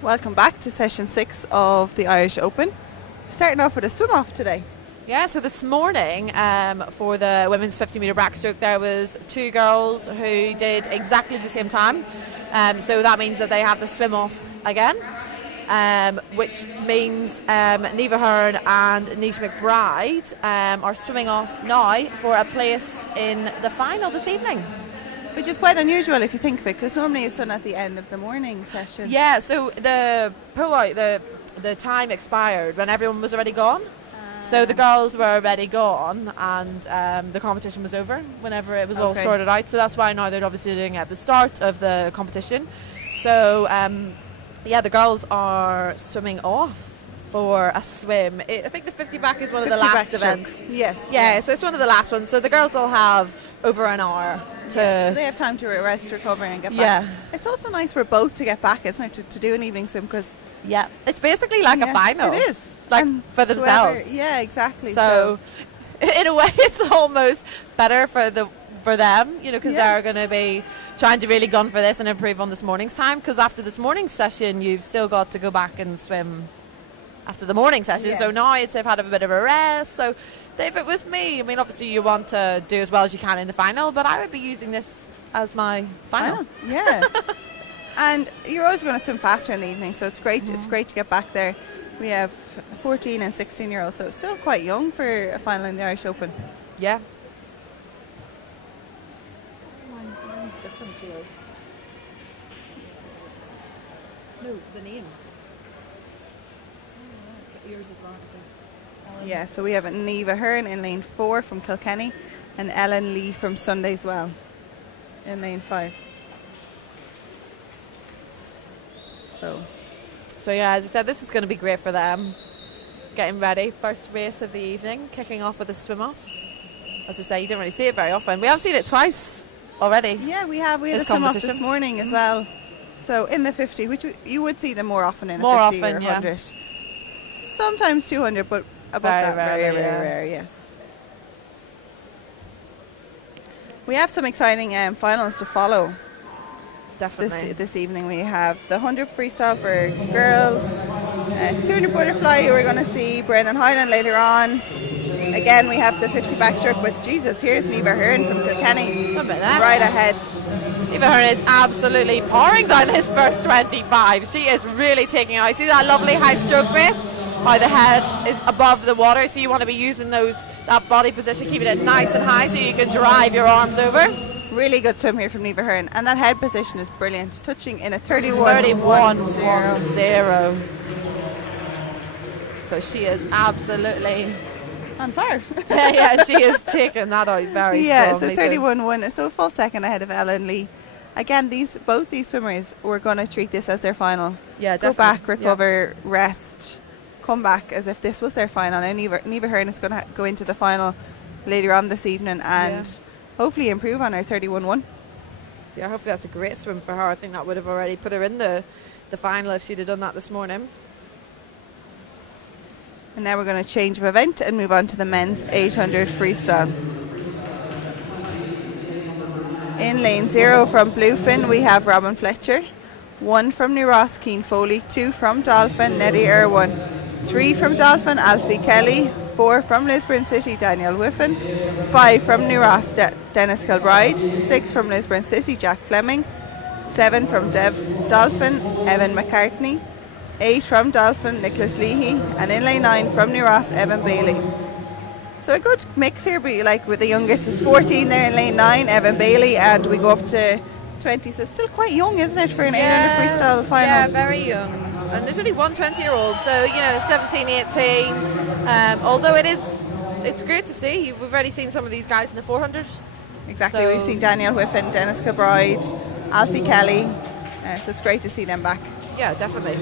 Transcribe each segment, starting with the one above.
Welcome back to session 6 of the Irish Open. Starting off with a swim off today. Yeah, so this morning for the women's 50-metre backstroke, there was 2 girls who did exactly the same time. So that means that they have to swim off again, which means Niamh Hearn and Nisha McBride are swimming off now for a place in the final this evening. Which is quite unusual if you think of it, because normally it's done at the end of the morning session. Yeah, so the pull-out, the time expired when everyone was already gone. So the girls were already gone, and the competition was over whenever it was all sorted out. So that's why now they're obviously doing it at the start of the competition. So yeah, the girls are swimming off for a swim. I think the 50 back is one of the last events. Yes. Yeah, so it's one of the last ones. So the girls will have over an hour to... Yeah, so they have time to rest, recover and get back. Yeah. It's also nice for both to get back, isn't it, to do an evening swim, because... Yeah, it's basically like a final. It is. Like for themselves. Yeah, exactly. So in a way it's almost better for them, you know, because they're going to be trying to really gun for this and improve on this morning's time, because after this morning's session you've still got to go back and swim after the morning session. So now they've had a bit of a rest. So if it was me, I mean, obviously you want to do as well as you can in the final, but I would be using this as my final. Yeah. And you're always going to swim faster in the evening, so it's great. It's great to get back there. We have 14 and 16 year olds, so it's still quite young for a final in the Irish Open. Yeah. Mine's different to yours. No, the name. Yours is long, I think. Yeah, so we have Niamh Hearn in lane 4 from Kilkenny, and Ellen Lee from Sunday as well in lane 5. So yeah, as I said, this is going to be great for them. Getting ready, first race of the evening, kicking off with a swim off. As we say, you don't really see it very often. We have seen it twice already. Yeah, we have. We had a swim off this morning as well. So in the 50, which you would see them more often in a 50 or 100. Sometimes 200, but above that, very rare, yes. We have some exciting finals to follow. Definitely. This evening we have the 100 freestyle for girls, 200 butterfly, who we're going to see Brendan Hyland later on. Again, we have the 50 backstroke with Jesus. Here's Niamh Hearn from Kilkenny, right ahead. Niamh Hearn is absolutely pouring down his first 25. She is really taking out. See that lovely high stroke rate? How the head is above the water, so you want to be using that body position, keeping it nice and high so you can drive your arms over. Really good swim here from Niamh Hearn, and that head position is brilliant, touching in a 31.10. So she is absolutely on fire. Yeah, she is taking that out very strongly. So 31.1, so a full second ahead of Ellen Lee. Again, both these swimmers were going to treat this as their final. Yeah, definitely. Go back, recover, rest, come back as if this was their final. Now Niamh Hearn is going to go into the final later on this evening and hopefully improve on her 31.1. Yeah, hopefully that's a great swim for her. I think that would have already put her in the final if she'd have done that this morning. And now we're going to change of event and move on to the men's 800 freestyle. In lane 0 from Bluefin we have Robin Fletcher, 1 from New Ross Keane Foley, 2 from Dolphin Neddy Irwin, 3 from Dolphin Alfie Kelly, 4 from Lisburn City Daniel Whiffen, 5 from New Ross Dennis Kilbride, 6 from Lisburn City Jack Fleming, 7 from Dolphin Evan McCartney, 8 from Dolphin Nicholas Leahy, and in lane 9 from New Ross Evan Bailey. So a good mix here, but like with the youngest is 14 there in lane 9, Evan Bailey, and we go up to 20, so it's still quite young, isn't it, for an 800 freestyle final? Yeah, very young. And there's only one 20-year-old, so, you know, 17, 18. Although it's great to see. We've already seen some of these guys in the 400. Exactly, we've seen Daniel Whiffen, Dennis Kilbride, Alfie Kelly, so it's great to see them back. Yeah, definitely.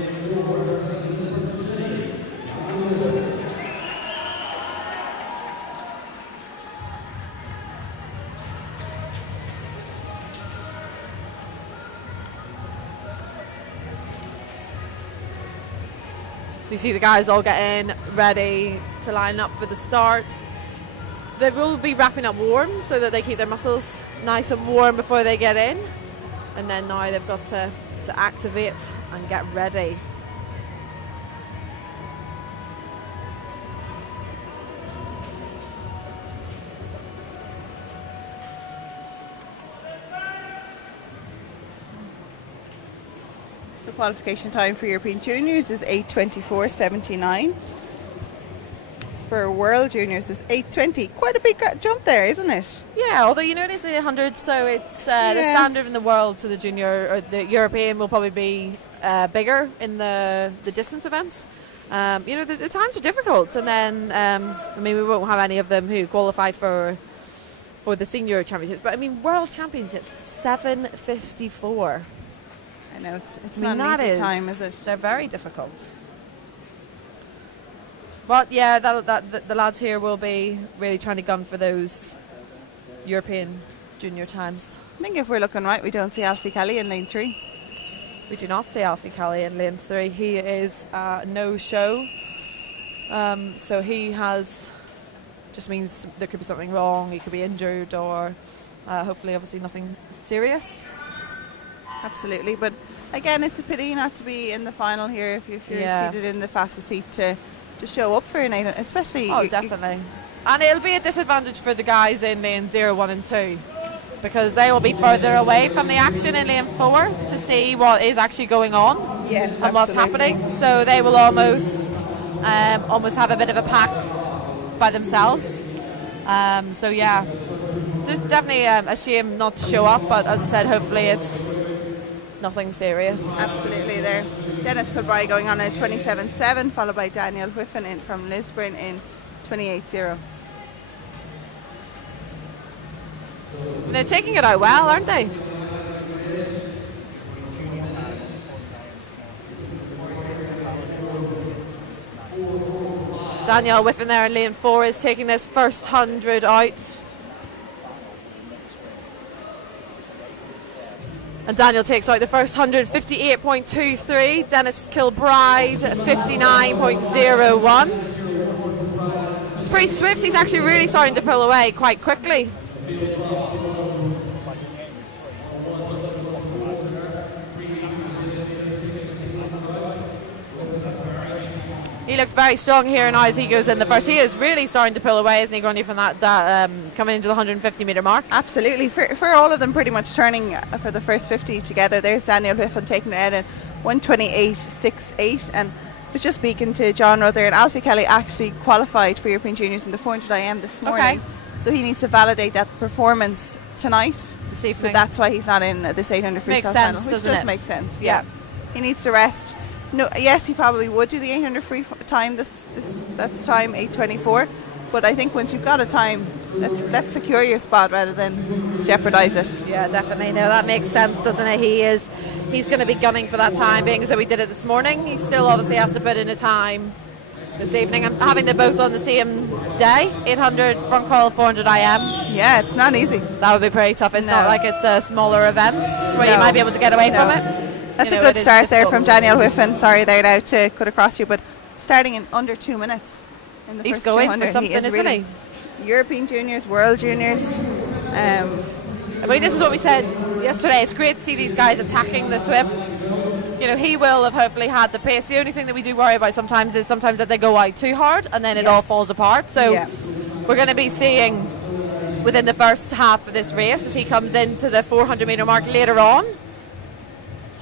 So you see the guys all getting ready to line up for the start. They will be wrapping up warm so that they keep their muscles nice and warm before they get in. And then now they've got to to activate and get ready. The qualification time for European Juniors is 8:24.79. For World Juniors is 8:20. Quite a big jump there, isn't it? Yeah, although you know it is the 800, so it's the standard in the world to the junior, or the European will probably be bigger in the distance events. You know, the times are difficult, and then I mean, we won't have any of them who qualify for the senior championships, but I mean, world championships 7:54. I know it's not an easy time, is it? They're very difficult. But yeah, the lads here will be really trying to gun for those European junior times. I think if we're looking right, we don't see Alfie Kelly in lane 3. We do not see Alfie Kelly in lane 3. He is no-show. So he has, just means there could be something wrong. He could be injured, or hopefully, obviously, nothing serious. Absolutely, but again, it's a pity not to be in the final here if you're seated in the fastest seat to show up for an 800, especially. Oh, definitely. And it'll be a disadvantage for the guys in lane 0, 1 and 2, because they will be further away from the action in lane 4 to see what is actually going on. Yes, and what's happening. So they will almost have a bit of a pack by themselves. So yeah, just definitely a shame not to show up, but as I said, hopefully it's nothing serious. Absolutely there. Dennis Kilbride going on at 27.7, followed by Daniel Whiffen in from Lisburn in 28.0. They're taking it out well, aren't they? Daniel Whiffen there in lane 4 is taking this first 100 out. And Daniel takes out the first 100, 58.23. Dennis Kilbride, 59.01. It's pretty swift. He's actually really starting to pull away quite quickly. He looks very strong here now as he goes in the first. He is really starting to pull away, isn't he, Granny, from that coming into the 150 metre mark? Absolutely. For all of them pretty much turning for the first 50 together. There's Daniel Whiffen taking it out at 1:28.68, and I was just speaking to John Ruther, and Alfie Kelly actually qualified for European Juniors in the 400 IM this morning. Okay. So he needs to validate that performance tonight. This evening. So that's why he's not in this 800 freestyle final, which does make sense. Yeah. He needs to rest. No, yes, he probably would do the 800 free time. That's time 8:24. But I think once you've got a time, let's secure your spot rather than jeopardise it. Yeah, definitely. No, that makes sense, doesn't it? He's going to be gunning for that time, being as though he did it this morning. He still obviously has to put in a time this evening. I'm having them both on the same day, 800 front call, 400 IM. Yeah, it's not easy. That would be pretty tough. It's not like it's a smaller events where you might be able to get away from it. That's a good start there from Daniel Whiffen. Sorry there now to cut across you, but starting in under 2 minutes in the He's first going 200. for something, he is really European Juniors, World Juniors. I mean, this is what we said yesterday. It's great to see these guys attacking the swim. You know, he will have hopefully had the pace. The only thing that we do worry about sometimes is that they go out too hard and then it all falls apart. So we're going to be seeing within the first half of this race, as he comes into the 400 metre mark later on,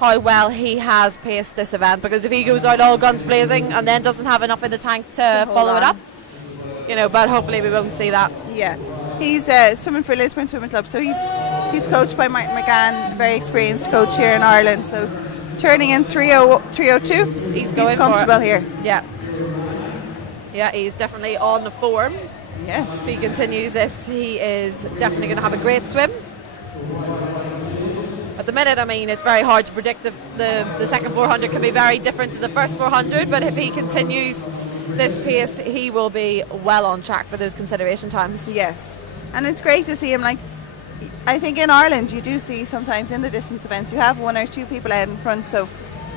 how well he has paced this event, because if he goes out all guns blazing and then doesn't have enough in the tank to follow it up, you know, but hopefully we won't see that. Yeah, he's swimming for Lisburn Swimming Club, so he's coached by Martin McGann, very experienced coach here in Ireland, so turning in 3:02. He's comfortable here. Yeah, he's definitely on the form. Yes, if he continues this, he is definitely going to have a great swim. At the minute, I mean, it's very hard to predict if the second 400 can be very different to the first 400, but if he continues this pace, he will be well on track for those consideration times. Yes, and it's great to see him. Like, I think in Ireland you do see sometimes in the distance events you have 1 or 2 people out in front, so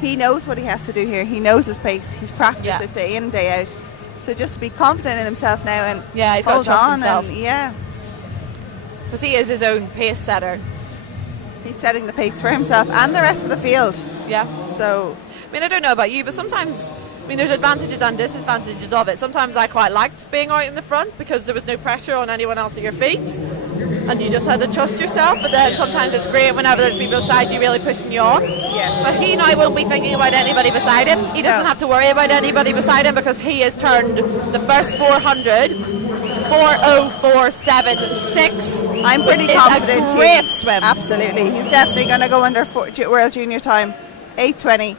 he knows what he has to do here. He knows his pace. He's practiced it day in, day out. So just to be confident in himself now and he's got to trust himself. And, because he is his own pace setter. He's setting the pace for himself and the rest of the field. Yeah. So, I mean, I don't know about you, but sometimes, I mean, there's advantages and disadvantages of it. Sometimes I quite liked being out in the front because there was no pressure on anyone else at your feet, and you just had to trust yourself. But then sometimes it's great whenever there's people beside you really pushing you on. yes. But he now won't be thinking about anybody beside him. He doesn't have to worry about anybody beside him because he has turned the first 400 4:04.76. I'm pretty confident. It's a great swim. Absolutely. He's definitely going to go under World Junior time, 8:20.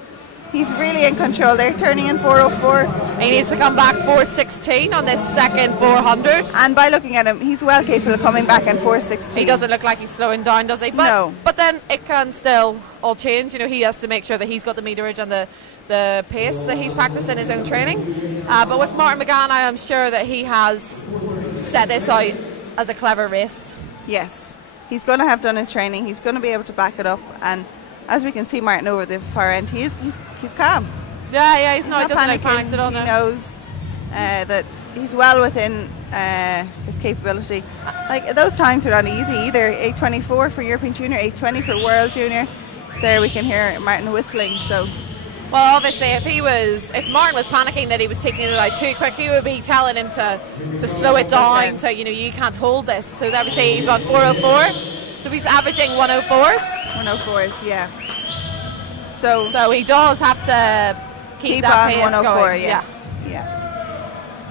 He's really in control. They're turning in 4:04. He needs to come back 4:16 on this second 400. And by looking at him, he's well capable of coming back in 4:16. He doesn't look like he's slowing down, does he? But, no. But then it can still all change. You know, he has to make sure that he's got the meterage and the pace that he's practiced in his own training. But with Martin McGann, I am sure that he has set this out as a clever race. Yes. He's going to have done his training. He's going to be able to back it up. And as we can see Martin over the far end, he's calm. Yeah, he's not panicking. Panicked at all. He knows that he's well within his capability. Like, those times are not easy either. 8:24 for European Junior, 8:20 for World Junior. There we can hear Martin whistling. So, well, obviously, if Martin was panicking that he was taking it out too quick, he would be telling him to slow it down. To, you know, you can't hold this. So that would say he's on 4:04. So he's averaging 1:04s. 1:04s, yeah. So he does have to keep that on pace 1:04, going. yes. Yeah.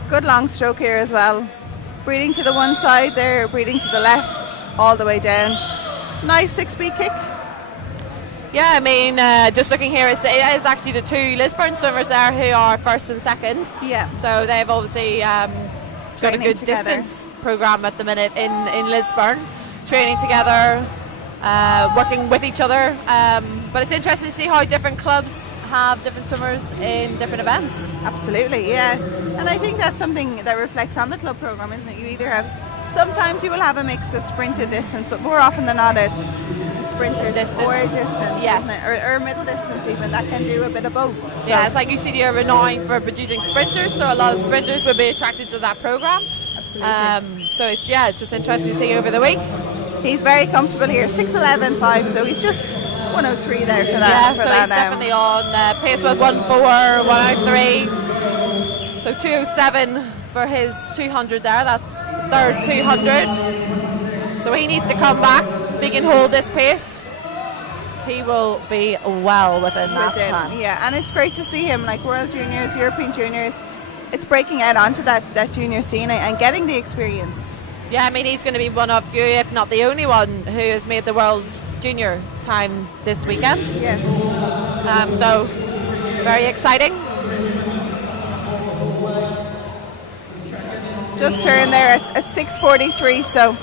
Good long stroke here as well. Breathing to the one side there, breathing to the left, all the way down. Nice 6-speed kick. Yeah, I mean, just looking here, it is actually the two Lisburn swimmers there who are first and second. Yeah. So they've obviously got a good distance program at the minute in Lisburn, training together, working with each other. But it's interesting to see how different clubs have different swimmers in different events. Absolutely, yeah. And I think that's something that reflects on the club program, isn't it? You either have, sometimes you will have a mix of sprint and distance, but more often than not it's sprinters distance. or distance, yes. isn't it? Or middle distance even, that can do a bit of both. So. Yeah, it's like UCD are renowned for producing sprinters, so a lot of sprinters would be attracted to that program. Absolutely. So it's just interesting to see over the week. He's very comfortable here, 6:11.5, so he's just 1:03 there for that. Yeah, so he's definitely on pace with 1:04, 1:03. So 2:07 for his 200 there, that third 200. So he needs to come back. If he can hold this pace, he will be well within that time. Yeah, and it's great to see him, like World Juniors, European Juniors. It's breaking out onto that junior scene and getting the experience. Yeah, I mean, he's going to be one of few, if not the only one, who has made the World Junior time this weekend. Yes. So, very exciting. Just turned there at 6:43, so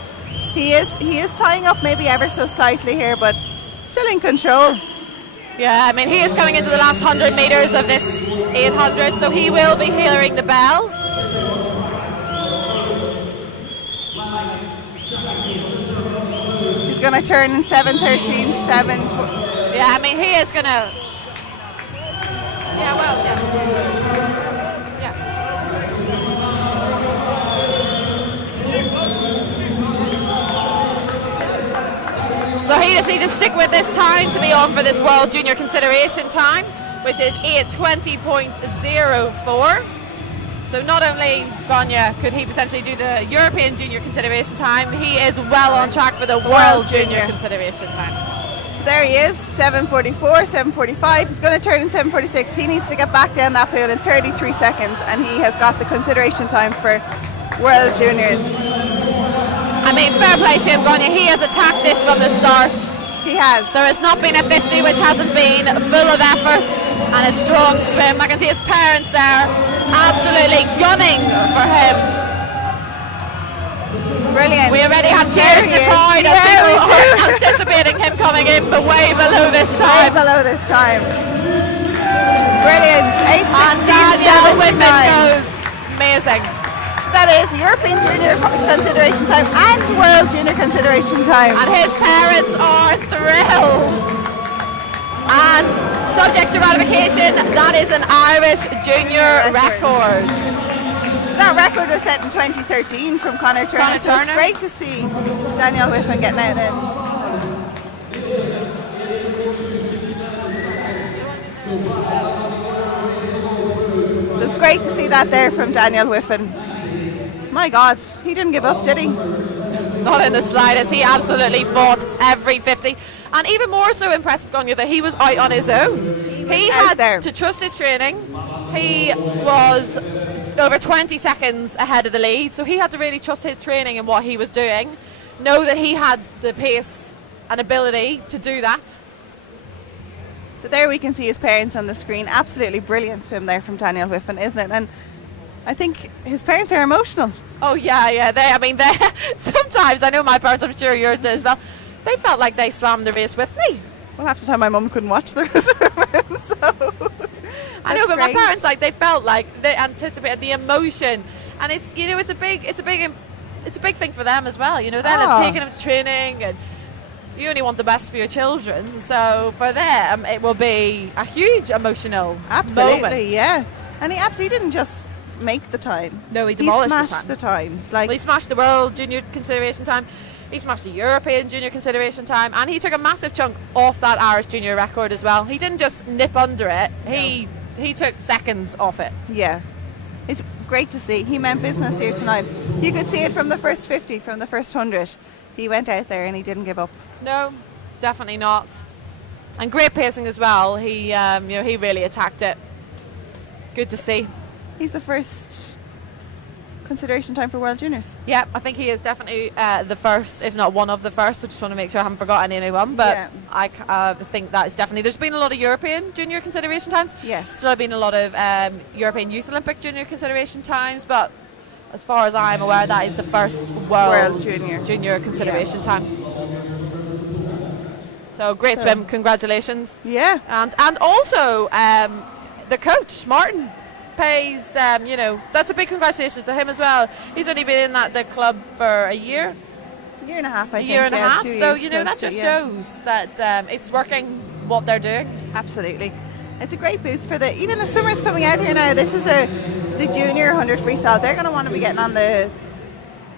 he is tying up maybe ever so slightly here, but still in control. Yeah, I mean, he is coming into the last 100 metres of this 800, so he will be hearing the bell. He's going to turn in 7:13, 7. Yeah, I mean, he is going to. Yeah, well, yeah. So he just needs to stick with this time to be on for this World Junior consideration time, which is 8:20.04. So not only, Vanya, could he potentially do the European Junior consideration time, he is well on track for the World Junior consideration time. So there he is, 7:44, 7:45. He's going to turn in 7:46. He needs to get back down that pool in 33 seconds, and he has got the consideration time for World Juniors. I mean, fair play to him, Gonya. He has attacked this from the start. He has. There has not been a 50 which hasn't been full of effort and a strong swim. I can see his parents there absolutely gunning for him. Brilliant. We already have cheers in the crowd as people are anticipating him coming in, but way below this time. Way below this time. Brilliant. 8:16.79 goes. Amazing. That is European Junior consideration time and World Junior consideration time. And his parents are thrilled. And subject to ratification, that is an Irish junior record. That record was set in 2013 from Conor Turner. So it's great to see Daniel Whiffen getting out in. So it's great to see that there from Daniel Whiffen. My God, he didn't give up, did he? Not in the slightest. He absolutely fought every 50. And even more so impressive, Gonya, that he was out on his own. He had to trust his training. He was over 20 seconds ahead of the lead, so he had to really trust his training and what he was doing. Know that he had the pace and ability to do that. So there we can see his parents on the screen. Absolutely brilliant swim there from Daniel Whiffen, isn't it? And I think his parents are emotional. Oh yeah. They sometimes, I know my parents, I'm sure yours did as well, they felt like they swam the race with me. Well, half the time my mum couldn't watch the race. So I know, but my parents, like, they felt like they anticipated the emotion, and it's, you know, it's a big thing for them as well. You know, they'll have taken them to training, and you only want the best for your children. So for them, it will be a huge emotional moment. Yeah. And he didn't just make the time. No, he demolished smashed the times. Like, he smashed the world junior consideration time. He smashed the European junior consideration time, and he took a massive chunk off that Irish junior record as well. He didn't just nip under it. He took seconds off it. Yeah. It's great to see. He meant business here tonight. You could see it from the first 50, from the first 100. He went out there and he didn't give up. No, definitely not. And great pacing as well. He he really attacked it. Good to see. He's the first consideration time for World Juniors. Yeah, I think he is definitely the first, if not one of the first. I just want to make sure I haven't forgotten anyone. But yeah. I think that is definitely. There's been a lot of European junior consideration times. Yes. There's been a lot of European Youth Olympic junior consideration times. But as far as I'm aware, that is the first World junior consideration time. So great swim, congratulations. Yeah. And also the coach, Martin, pays, that's a big congratulations to him as well. He's only been in the club for a year. Year and a half, I think. A year and a half. So, that just shows that it's working what they're doing. Absolutely. It's a great boost for even the swimmers coming out here now. This is the junior 100 freestyle. They're going to want to be getting on the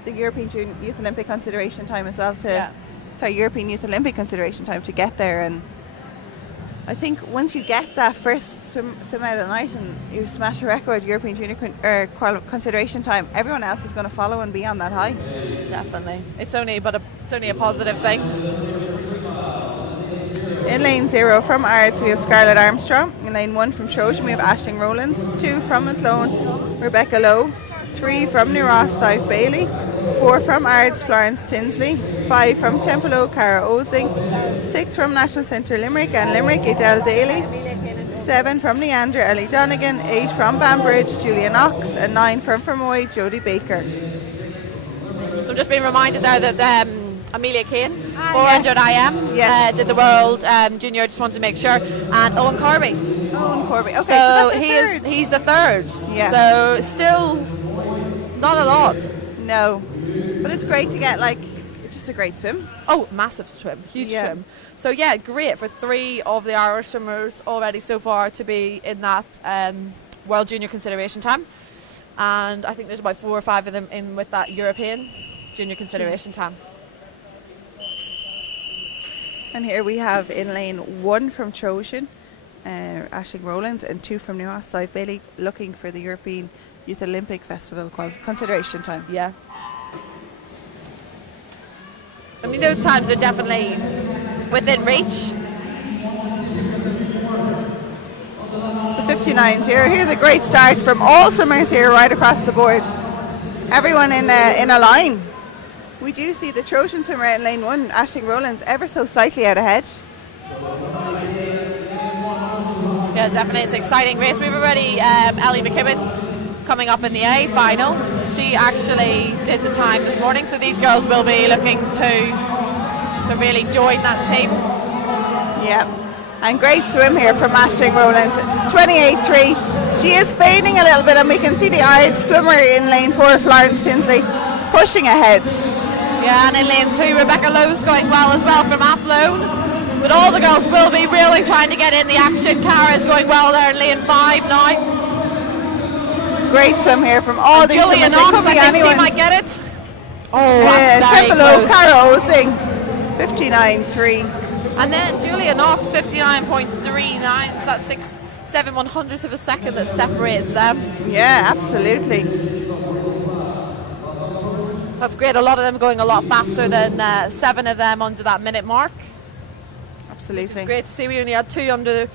European Youth Olympic consideration time as well European Youth Olympic consideration time to get there. And I think once you get that first swim out of the night and you smash a record European Junior consideration time, everyone else is going to follow and be on that high. Definitely. It's only a positive thing. In lane 0 from Ards we have Scarlett Armstrong. In lane 1 from Trojan we have Aisling Rowlands. 2 from Athlone, Rebecca Lowe. 3 from New Ross, Sive Bailey. 4 from Ards, Florence Tinsley. 5 from Templeogue, Cara Osing. 6 from National Centre Limerick and Limerick, Adele Daly. 7 from Leander, Ellie Donegan. 8 from Banbridge, Julia Knox. And 9 from Fermoy, Jodie Baker. So I'm just being reminded now that Amelia Kane, 400 IM, did the World Junior, just wanted to make sure. And Owen Corby. Okay, so he's the third. Yeah. So still not a lot. No. But it's great to get just a great swim. Oh, massive swim, huge swim. So yeah, great for 3 of the Irish swimmers already so far to be in that World Junior consideration time, and I think there's about 4 or 5 of them in with that European Junior consideration time. And here we have in lane 1 from Trojan, Aisling Rowlands, and 2 from New Ross, Sive Bailey, looking for the European Youth Olympic Festival consideration time. Yeah. I mean, those times are definitely within reach. So 59.0. Here's a great start from all swimmers here right across the board. Everyone in a line. We do see the Trojan swimmer in lane 1, Aisling Rowlands, ever so slightly out ahead. Yeah, definitely. It's an exciting race. We've already Ellie McKibben coming up in the A final. She actually did the time this morning, so these girls will be looking to really join that team. Yeah, and great swim here from Aisling Rowlands, 28.3. She is fading a little bit, and we can see the Irish swimmer in lane 4, Florence Tinsley, pushing ahead. Yeah, and in lane 2, Rebecca Lowe's going well as well from Athlone. But all the girls will be really trying to get in the action. Cara's going well there in lane 5 now. Great swim here from all these Julia Knox, I think she might get it. Oh, Templeogue, Cara Osing, 59.3. And then Julia Knox, 59.39. So that's 7/100th of a second that separates them. Yeah, absolutely. That's great. A lot of them going a lot faster than 7 of them under that minute mark. Absolutely. It's great to see. We only had 2 under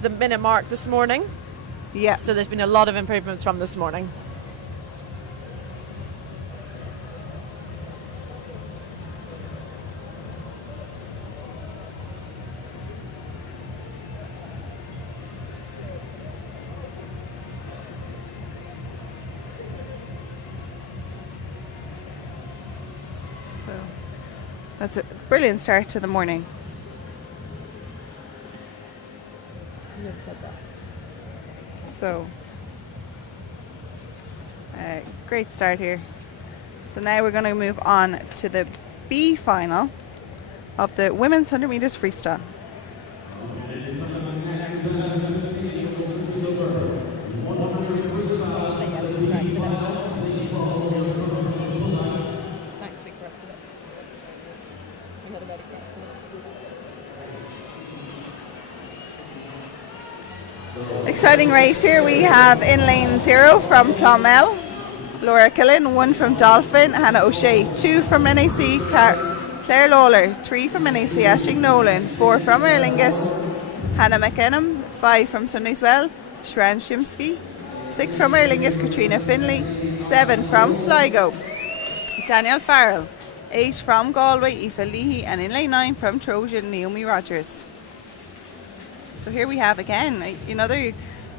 the minute mark this morning. Yeah. So there's been a lot of improvements from this morning. That's a brilliant start to the morning. So, great start here. So now we're going to move on to the B final of the women's 100 meters freestyle. Exciting race here. We have in lane 0 from Clonmel, Laura Killen, 1 from Dolphin, Hannah O'Shea, 2 from NAC, Claire Lawler, 3 from NAC, Ashing Nolan, 4 from Erlingus, Hannah McEnham, 5 from Sunnyswell, Shran Shimsky, 6 from Erlingus, Katrina Finley, 7 from Sligo, Danielle Farrell, 8 from Galway, Aoife Leahy, and in lane 9 from Trojan, Naomi Rogers. So here we have again another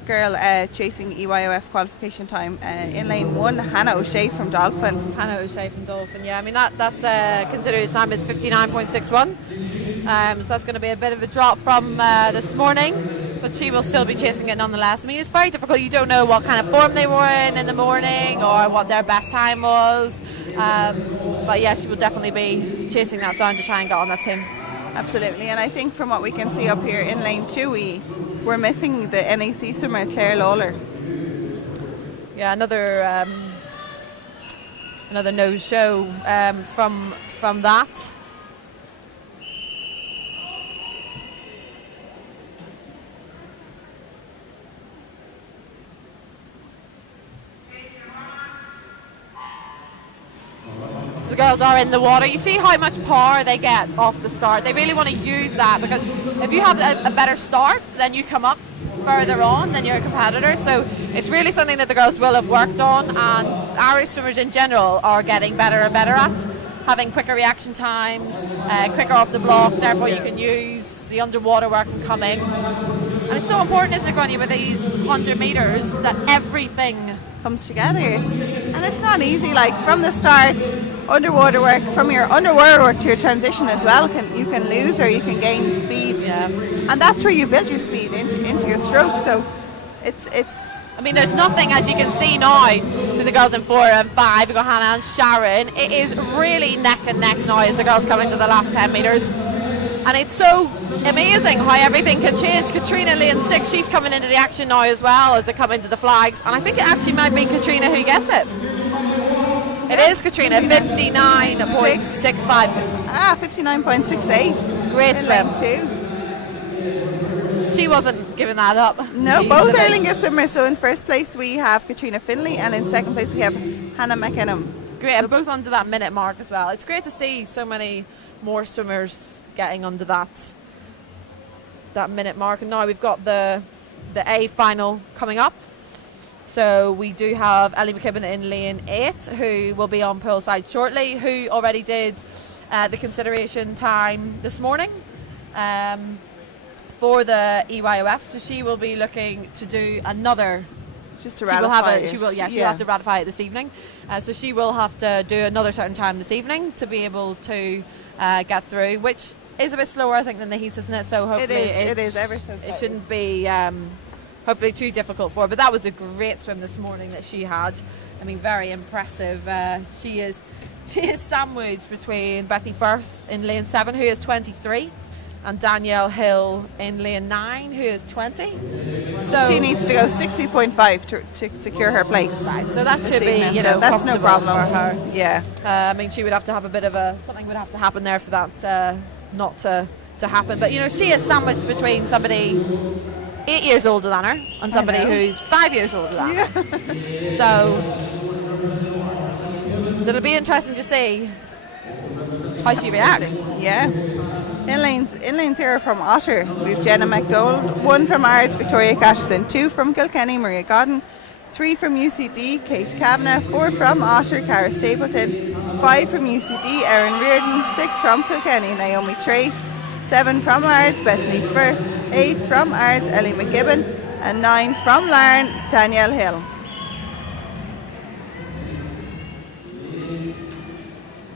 girl chasing EYOF qualification time in lane 1, Hannah O'Shea from Dolphin. Hannah O'Shea from Dolphin, yeah. I mean, that considered time is 59.61. So that's going to be a bit of a drop from this morning, but she will still be chasing it nonetheless. I mean, it's very difficult. You don't know what kind of form they were in the morning or what their best time was. But yeah, she will definitely be chasing that down to try and get on that team. Absolutely, and I think from what we can see up here in lane 2E, we're missing the NAC swimmer Claire Lawler. Yeah, another no-show from that. The girls are in the water. You see how much power they get off the start. They really want to use that, because if you have a better start, then you come up further on than your competitor. So it's really something that the girls will have worked on, and Irish swimmers in general are getting better and better at having quicker reaction times, quicker off the block, therefore you can use the underwater work and coming. And it's so important, isn't it, Grania, with these 100 metres, that everything comes together. And it's not easy, like from the start, underwater work, from your underwater work to your transition as well, you can lose or you can gain speed. Yeah. And that's where you build your speed into your stroke. So it's I mean, there's nothing, as you can see now, to the girls in 4 and 5. We've got Hannah and Sharon. It is really neck and neck now as the girls come into the last 10 metres. And it's so amazing how everything can change. Katrina in lane 6, she's coming into the action now as well as they come into the flags. And I think it actually might be Katrina who gets it. It is Katrina, 59.65. 59.68. Great swim. Too. She wasn't giving that up. No, both Erlingus swimmers. So in first place we have Katrina Finley, and in second place we have Hannah McEnham. Great, and both under that minute mark as well. It's great to see so many more swimmers getting under that minute mark. And now we've got the A final coming up. So we do have Ellie McKibben in lane 8, who will be on poolside shortly, who already did the consideration time this morning for the EYOF. So she will be looking to do another. Just to ratify it. She'll have to ratify it this evening. So she will have to do another certain time this evening to be able to get through, which is a bit slower, I think, than the heats, isn't it? So hopefully it is ever so slightly. It shouldn't be hopefully too difficult for her. But that was a great swim this morning that she had. I mean, very impressive. She is sandwiched between Bethany Firth in lane 7, who is 23, and Danielle Hill in lane 9, who is 20. So she needs to go 60.5 to secure her place. Right, so that should be, so that's no problem for her. Yeah. I mean, she would have to have a bit of something would have to happen there for that not to happen. But, she is sandwiched between somebody 8 years older than her and somebody who's 5 years older than her. So it'll be interesting to see how she reacts. Yeah. In-lane 0 from Otter, we have Jenna McDowell, 1 from Ards, Victoria Casherson, 2 from Kilkenny, Maria Godden, 3 from UCD, Kate Kavanagh, 4 from Otter, Cara Stapleton, 5 from UCD, Erin Reardon, 6 from Kilkenny, Naomi Trait, 7 from Ards, Bethany Firth, 8 from Ards, Ellie McGibbon, and 9 from Larne, Danielle Hill.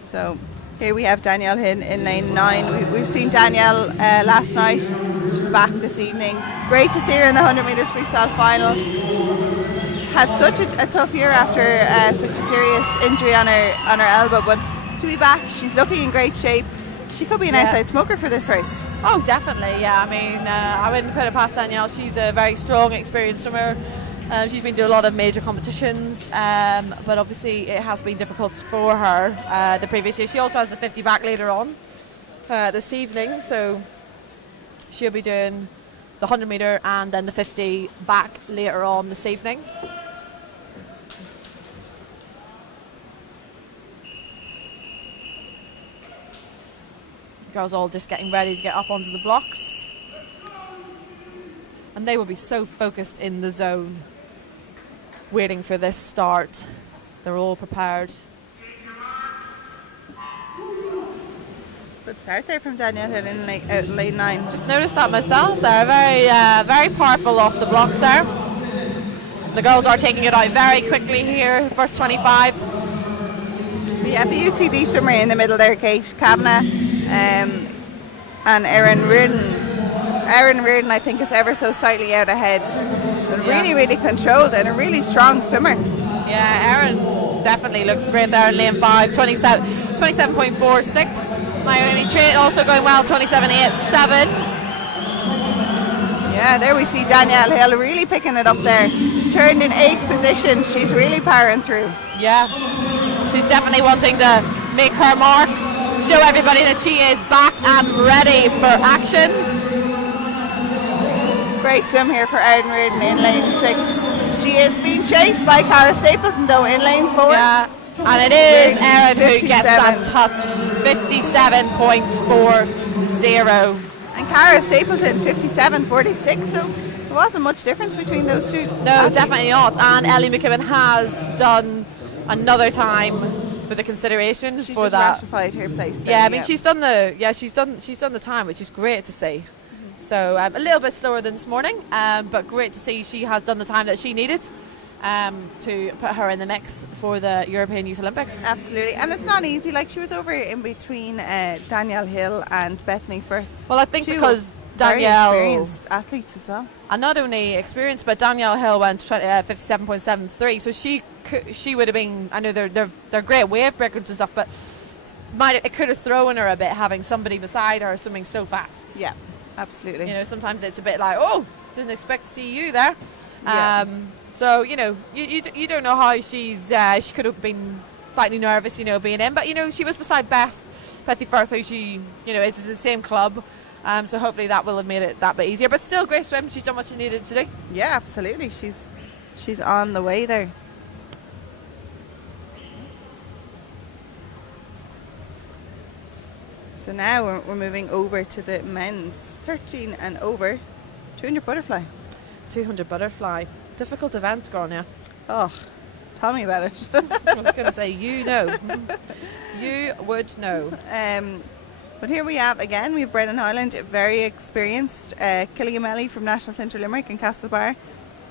So here we have Danielle Hill in lane 9. We've seen Danielle last night. She's back this evening. Great to see her in the 100 metres freestyle final. Had such a tough year after such a serious injury on her elbow, but to be back, she's looking in great shape. She could be an outside smoker for this race. Oh, definitely, yeah. I mean, I wouldn't put it past Danielle. She's a very strong, experienced swimmer. She's been doing a lot of major competitions, but obviously it has been difficult for her the previous year. She also has the 50 back later on this evening, so she'll be doing the 100 metre and then the 50 back later on this evening. Girls all just getting ready to get up onto the blocks, and they will be so focused in the zone waiting for this start. They're all prepared. Good start there from Danielle Hill in lane 9. Just noticed that myself there. Very powerful off the blocks there. The girls are taking it out very quickly here, first 25. We have the UCD swimmer in the middle there, Kate Kavanagh, and Erin Reardon. Erin Reardon, I think, is ever so slightly out ahead. But really controlled and a really strong swimmer. Yeah, Erin definitely looks great there in lane 5, 27.46. Naomi Trait also going well, 27.87. Yeah, there we see Danielle Hill really picking it up there. Turned in 8th position. She's really powering through. Yeah, she's definitely wanting to make her mark, show everybody that she is back and ready for action. Great swim here for Erin Reardon in lane 6. She is being chased by Cara Stapleton though in lane 4. Yeah, and it is Erin who gets that touch, 57.40. And Cara Stapleton 57.46, so there wasn't much difference between those two. No, definitely not. And Ellie McKibben has done another time for the consideration she's for just that. ratified her place there, yeah, I mean she's done the time, which is great to see. So a little bit slower than this morning, but great to see she has done the time that she needed to put her in the mix for the European Youth Olympics. Absolutely, and it's not easy. Like, she was over in between Danielle Hill and Bethany Firth. Well, I think because Danielle, very experienced athletes as well, and not only experienced, but Danielle Hill went 57.73, so she would have been. I know they're great wave breakers and stuff, but it could have thrown her a bit having somebody beside her swimming so fast. Yeah. Absolutely. You know, sometimes it's a bit like, oh, didn't expect to see you there. Yeah. So, you know, you don't know how she could have been slightly nervous, you know, being in. But, you know, she was beside Bethy Firth, who she, you know, it's the same club. So hopefully that will have made it that bit easier. But still, great swim. She's done what she needed to do. Yeah, absolutely. She's on the way there. So now we're moving over to the men's 13 and over 200 butterfly. 200 butterfly. Difficult event, Gornia. Oh, tell me about it. I was going to say, you know. You would know. But here we have Brennan Highland, very experienced. Killian Melly from National Centre Limerick and Castlebar.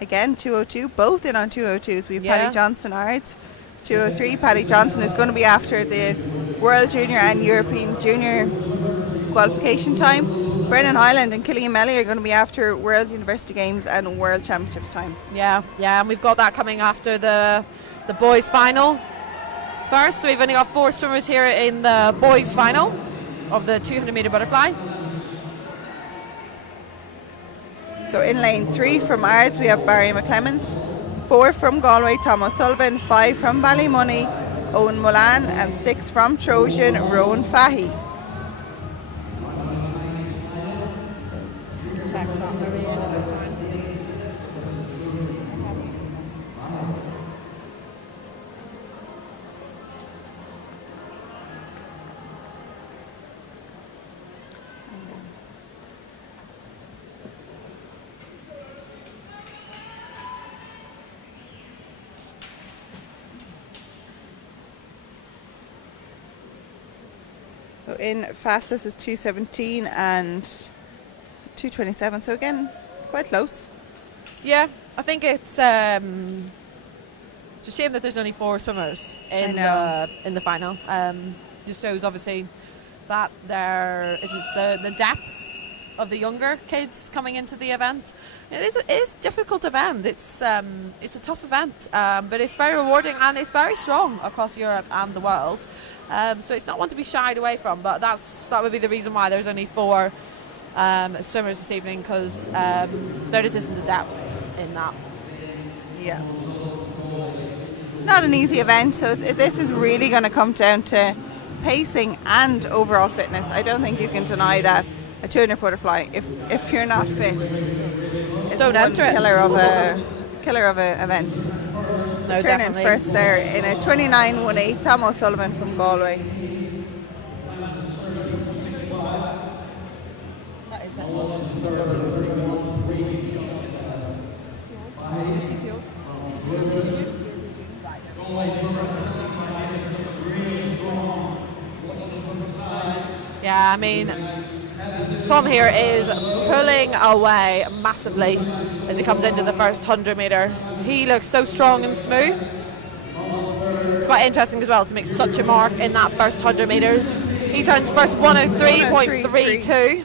Again, 202, both in on 202s. We have Paddy Johnson Ards, 203. Paddy Johnson is going to be after the World Junior and European Junior qualification time. Brennan Highland and Killian Melly are going to be after World University Games and World Championships times. Yeah, and we've got that coming after the boys' final first. So we've only got 4 swimmers here in the boys' final of the 200 metre butterfly. So in lane 3 from Ards we have Barry McClemens, 4 from Galway Tom O'Sullivan, 5 from Ballymoney Owen Mulan, and 6 from Trojan Rowan Fahy. Check that in fastest is 2:17 and 2:27. So again, quite close. Yeah, I think it's a shame that there's only 4 swimmers in the final. Just shows obviously that there isn't the depth of the younger kids coming into the event. It is a difficult event. It's a tough event, but it's very rewarding and it's very strong across Europe and the world. So it's not one to be shied away from. But that would be the reason why there's only 4 swimmers this evening, because there just isn't the depth in that. Yeah. Not an easy event. So this is really going to come down to pacing and overall fitness. I don't think you can deny that. A 200 butterfly, if you're not fit, it's don't enter it. Killer of a event. No, Turning definitely. first there in a 29.18, Tom O'Sullivan from Galway. That is Yeah, I mean, Tom here is pulling away massively as he comes into the first 100 metre. He looks so strong and smooth. It's quite interesting as well to make such a mark in that first 100 metres. He turns first 1:03.32.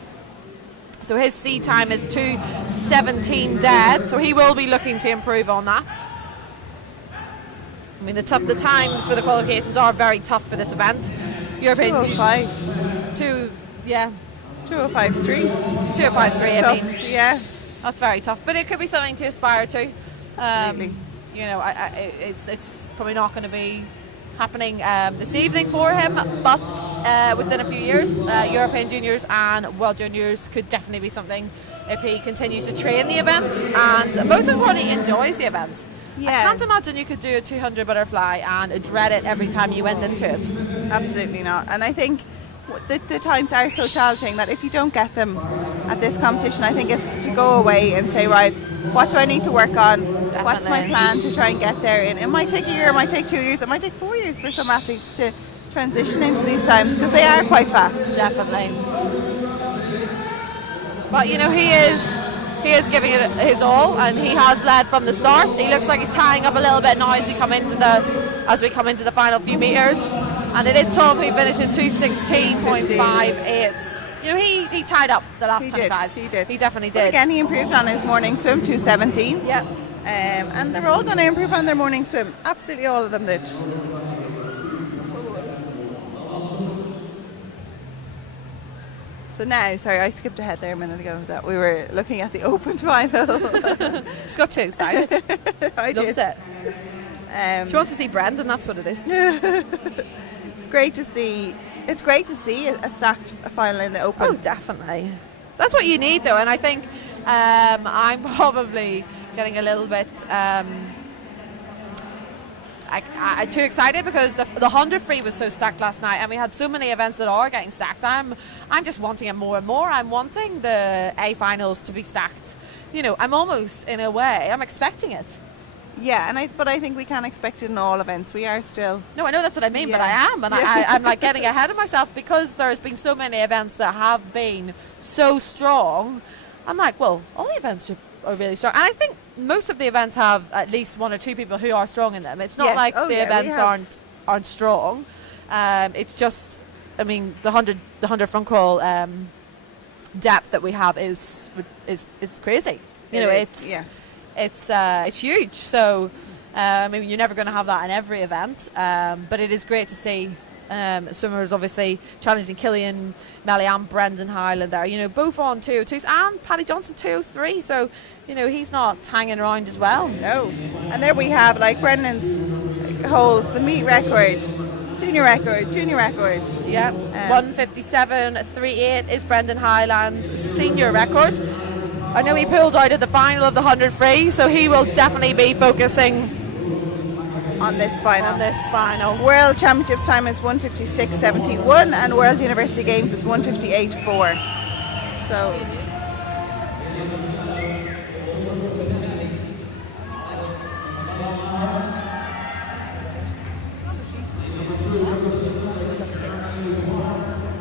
So his C time is 2:17 dead. So he will be looking to improve on that. I mean, the times for the qualifications are very tough for this event. European 2:05. 2:05.3. 2:05.3. I mean, yeah, that's very tough, but it could be something to aspire to. Absolutely. You know, it's probably not going to be happening this evening for him, but within a few years, European Juniors and World Juniors could definitely be something if he continues to train the event and most importantly enjoys the event. Yeah. I can't imagine you could do a 200 butterfly and dread it every time you went into it. Absolutely not. And I think the times are so challenging that if you don't get them at this competition, I think it's to go away and say, right, what do I need to work on? Definitely. What's my plan to try and get there? And it might take a year, it might take 2 years, it might take 4 years for some athletes to transition into these times, because they are quite fast. Definitely. But you know, he is giving it his all, and he has led from the start. He looks like he's tying up a little bit now as we come into the final few meters. And it is Tom who finishes 2:16.58. You know, he tied up the last 25. He did. He definitely But did. again, he improved on his morning swim, 2:17. Yeah. And they're all going to improve on their morning swim. Absolutely all of them did. So now, sorry, I skipped ahead there a minute ago that we were looking at the open final. She's got too excited. I Loves did. it. She wants to see Brendan, that's what it is. It's great to see. It's great to see a stacked final in the open. Oh, definitely. That's what you need, though, and I think I'm probably getting a little bit too excited because the 100 free was so stacked last night, and we had so many events that are getting stacked. I'm just wanting it more and more. I'm wanting the A finals to be stacked. You know, I'm almost, in a way, I'm expecting it. Yeah, but I think we can't expect it in all events. We are still. No, I know that's what I mean, Yeah. but I am, and Yeah. I'm like getting ahead of myself because there's been so many events that have been so strong. I'm like, well, all the events are really strong, and I think most of the events have at least 1 or 2 people who are strong in them. It's not Yes. like Oh, the yeah, we events have- aren't strong. It's just, I mean, the 100 front crawl depth that we have is crazy. You know, it's huge. So, I mean, you're never going to have that in every event, but it is great to see swimmers obviously challenging Killian Melly and Brendan Hyland there. You know, both on 2:02s and Paddy Johnson 2:03. So, you know, he's not hanging around as well. No. And there we have, like, Brendan's holds the meet record, senior record, junior record. Yeah, 1:57.38 is Brendan Hyland's senior record. I know he pulled out at the final of the 100 free, so he will definitely be focusing On this final. World Championships time is 1:56.71 and World University Games is 1:58.4.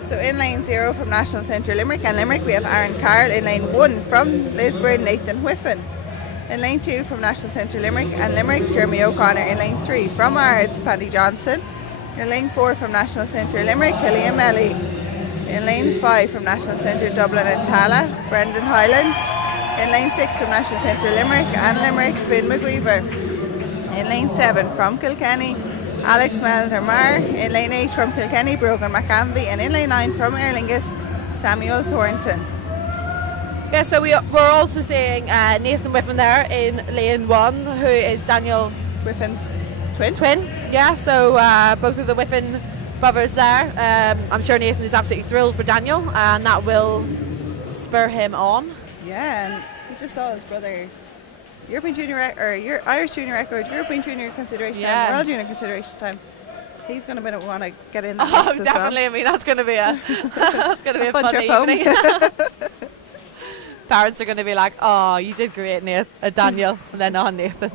So in lane 0 from National Centre Limerick and Limerick, we have Aaron Carroll. In lane 1 from Lisburn, Nathan Whiffen. In lane 2 from National Centre Limerick and Limerick, Jeremy O'Connor. In lane 3 from Ards, Paddy Johnson. In lane 4 from National Centre Limerick, Killian Melly. In lane 5 from National Centre Dublin and Tala, Brendan Hyland. In lane 6 from National Centre Limerick and Limerick, Finn McGweaver. In lane 7 from Kilkenny, Alex Melder-Marr. In lane 8 from Kilkenny, Brogan McAnvey. And in lane 9 from Aer Lingus, Samuel Thornton. Yeah, so we're also seeing Nathan Whiffen there in lane 1, who is Daniel Whiffen's twin. Yeah, so both of the Whiffen brothers there. I'm sure Nathan is absolutely thrilled for Daniel, and that will spur him on. Yeah, and he just saw his brother European Junior or your Irish Junior record, European Junior consideration time, World Junior consideration time. He's going to want to get in. Oh, definitely. Well. I mean, that's going to be a fun evening. Parents are going to be like, "Oh, you did great, Daniel," and then on Nathan.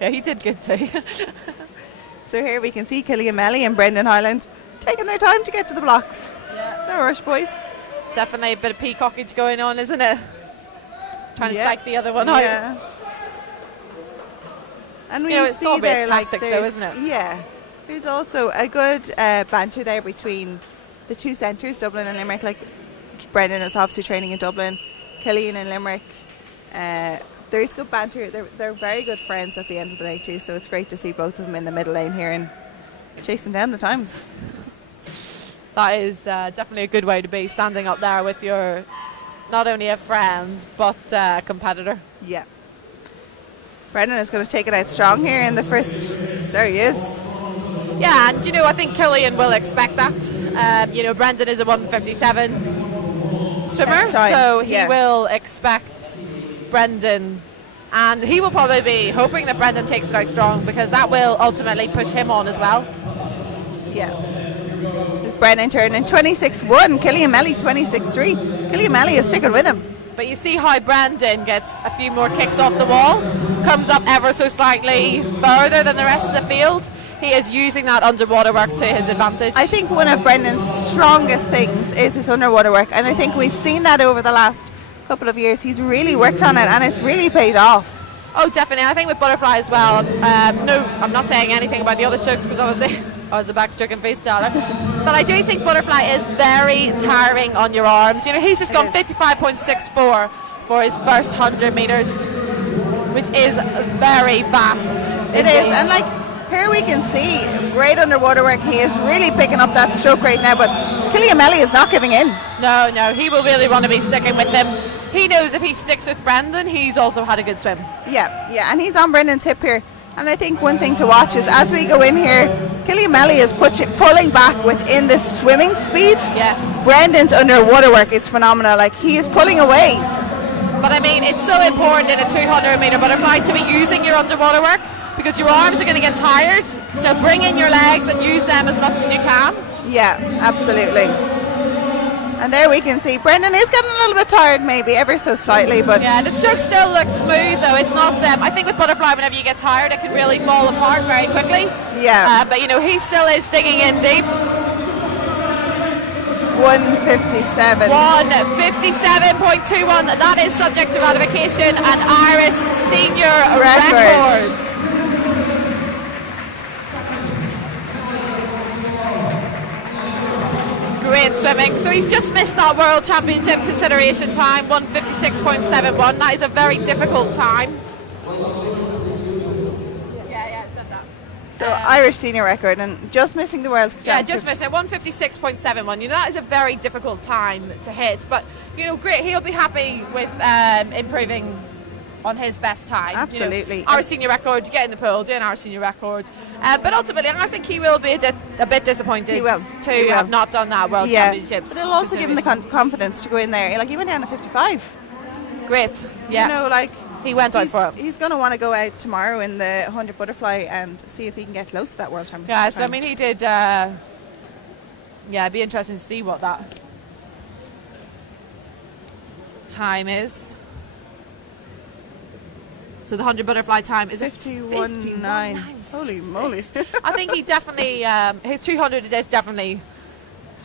Yeah, he did good too. So here we can see Killian Melly and Brendan Hyland taking their time to get to the blocks. Yeah. No rush, boys. Definitely a bit of peacockage going on, isn't it? Trying to psych the other one out. Yeah. And we it's see there, like, tactics though, isn't it? Yeah. There's also a good banter there between the two centres, Dublin and Limerick. Like, Brendan is obviously training in Dublin, Killian in Limerick. There's good banter. They're very good friends at the end of the day too, so it's great to see both of them in the middle lane here and chasing down the times. That is definitely a good way to be, standing up there with your not only a friend but a competitor. Yeah. Brendan is going to take it out strong here in the first. There he is. Yeah, and I think Killian will expect that. Brendan is a 157 swimmer, so he will expect Brendan, and he will probably be hoping that Brendan takes it out strong, because that will ultimately push him on as well. Yeah. Brendan turning 26-1, Killian Melly 26-3. Killian Melly is sticking with him. But you see how Brendan gets a few more kicks off the wall, comes up ever so slightly further than the rest of the field. He is using that underwater work to his advantage. I think one of Brendan's strongest things is his underwater work, and I think we've seen that over the last couple of years. He's really worked on it, and it's really paid off. Oh, definitely. I think with butterfly as well. No, I'm not saying anything about the other strokes, because obviously I was a backstroke and freestyler. But I do think butterfly is very tiring on your arms. He's just gone 55.64 for his first 100 metres, which is very fast. It is, and like, here we can see great underwater work. He is really picking up that stroke rate now, but Killian Melly is not giving in. No, he will really want to be sticking with him. He knows if he sticks with Brendan, he's also had a good swim. Yeah, and he's on Brendan's hip here. And I think one thing to watch is, as we go in here, Killian Melly is pulling back within the swimming speed. Yes. Brendan's underwater work is phenomenal. Like, he is pulling away. But I mean, it's so important in a 200 metre butterfly to be using your underwater work, because your arms are going to get tired. So bring in your legs and use them as much as you can. Yeah, absolutely. And there we can see Brendan is getting a little bit tired, maybe ever so slightly, but yeah, the stroke still looks smooth though. It's not. I think with butterfly, whenever you get tired, it can really fall apart very quickly. Yeah. But he still is digging in deep. 157. 157.21. That is subject to ratification and Irish senior records. Great swimming. So he's just missed that World Championship consideration time, 156.71. That is a very difficult time. Yeah, it said that. So Irish senior record, and just missing the World Championship. Yeah, just missed it, 156.71. That is a very difficult time to hit. But, great. He'll be happy with improving on his best time. Absolutely. Our senior record, get in the pool, do an our senior record. But ultimately, I think he will be a bit disappointed to have not done that World Championships. But it'll also give him the confidence to go in there. Like, he went down to 55. Great. Yeah. He went out for it. He's going to want to go out tomorrow in the 100 butterfly and see if he can get close to that World Championship. Yeah, so I mean, he did. It'd be interesting to see what that time is. So the 100 butterfly time is 51.9. Holy moly. I think he definitely, his 200 is definitely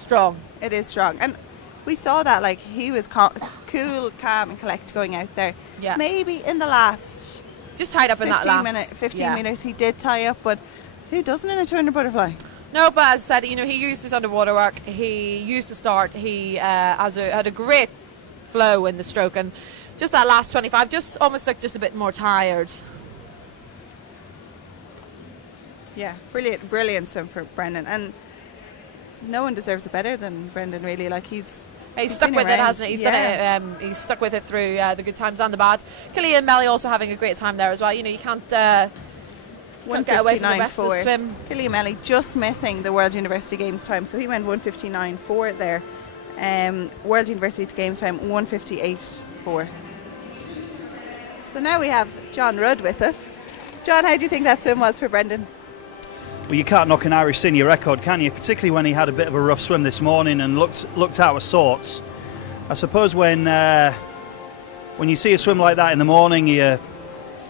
strong. It is strong. And we saw that, like, he was cool, calm and collect going out there. Yeah. Maybe in the last... Just tied up in that last... 15 minutes he did tie up, but who doesn't in a 200 butterfly? No, but as I said, you know, he used his underwater work. He used to start. He had a great flow in the stroke, and just that last 25, just almost like just a bit more tired. Yeah, brilliant swim for Brendan, and no one deserves it better than Brendan, really. Like, he's stuck with it, hasn't he? He's done it. He's stuck with it through the good times and the bad. Killy and Melly also having a great time there as well. You know, you can't get away from the rest of the swim. Killy and Melly just missing the World University Games time, so he went 1:59.4 there. World University Games time 1:58.4. So now we have John Rudd with us. John, how do you think that swim was for Brendan? Well, you can't knock an Irish senior record, can you? Particularly when he had a bit of a rough swim this morning and looked out of sorts. I suppose when you see a swim like that in the morning, you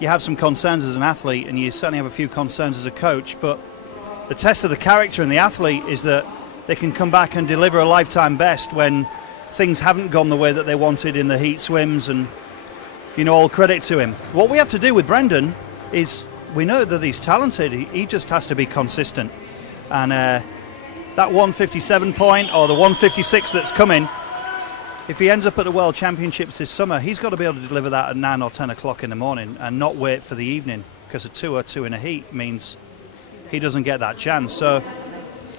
have some concerns as an athlete, and you certainly have a few concerns as a coach. But the test of the character and the athlete is that they can come back and deliver a lifetime best when things haven't gone the way that they wanted in the heat swims, and, you know, all credit to him. What we have to do with Brendan is, we know that he's talented, he just has to be consistent. And that 1:57 point, or the 1:56 that's coming, if he ends up at the World Championships this summer, he's got to be able to deliver that at 9 or 10 o'clock in the morning and not wait for the evening, because a 2:02 in a heat means he doesn't get that chance. So,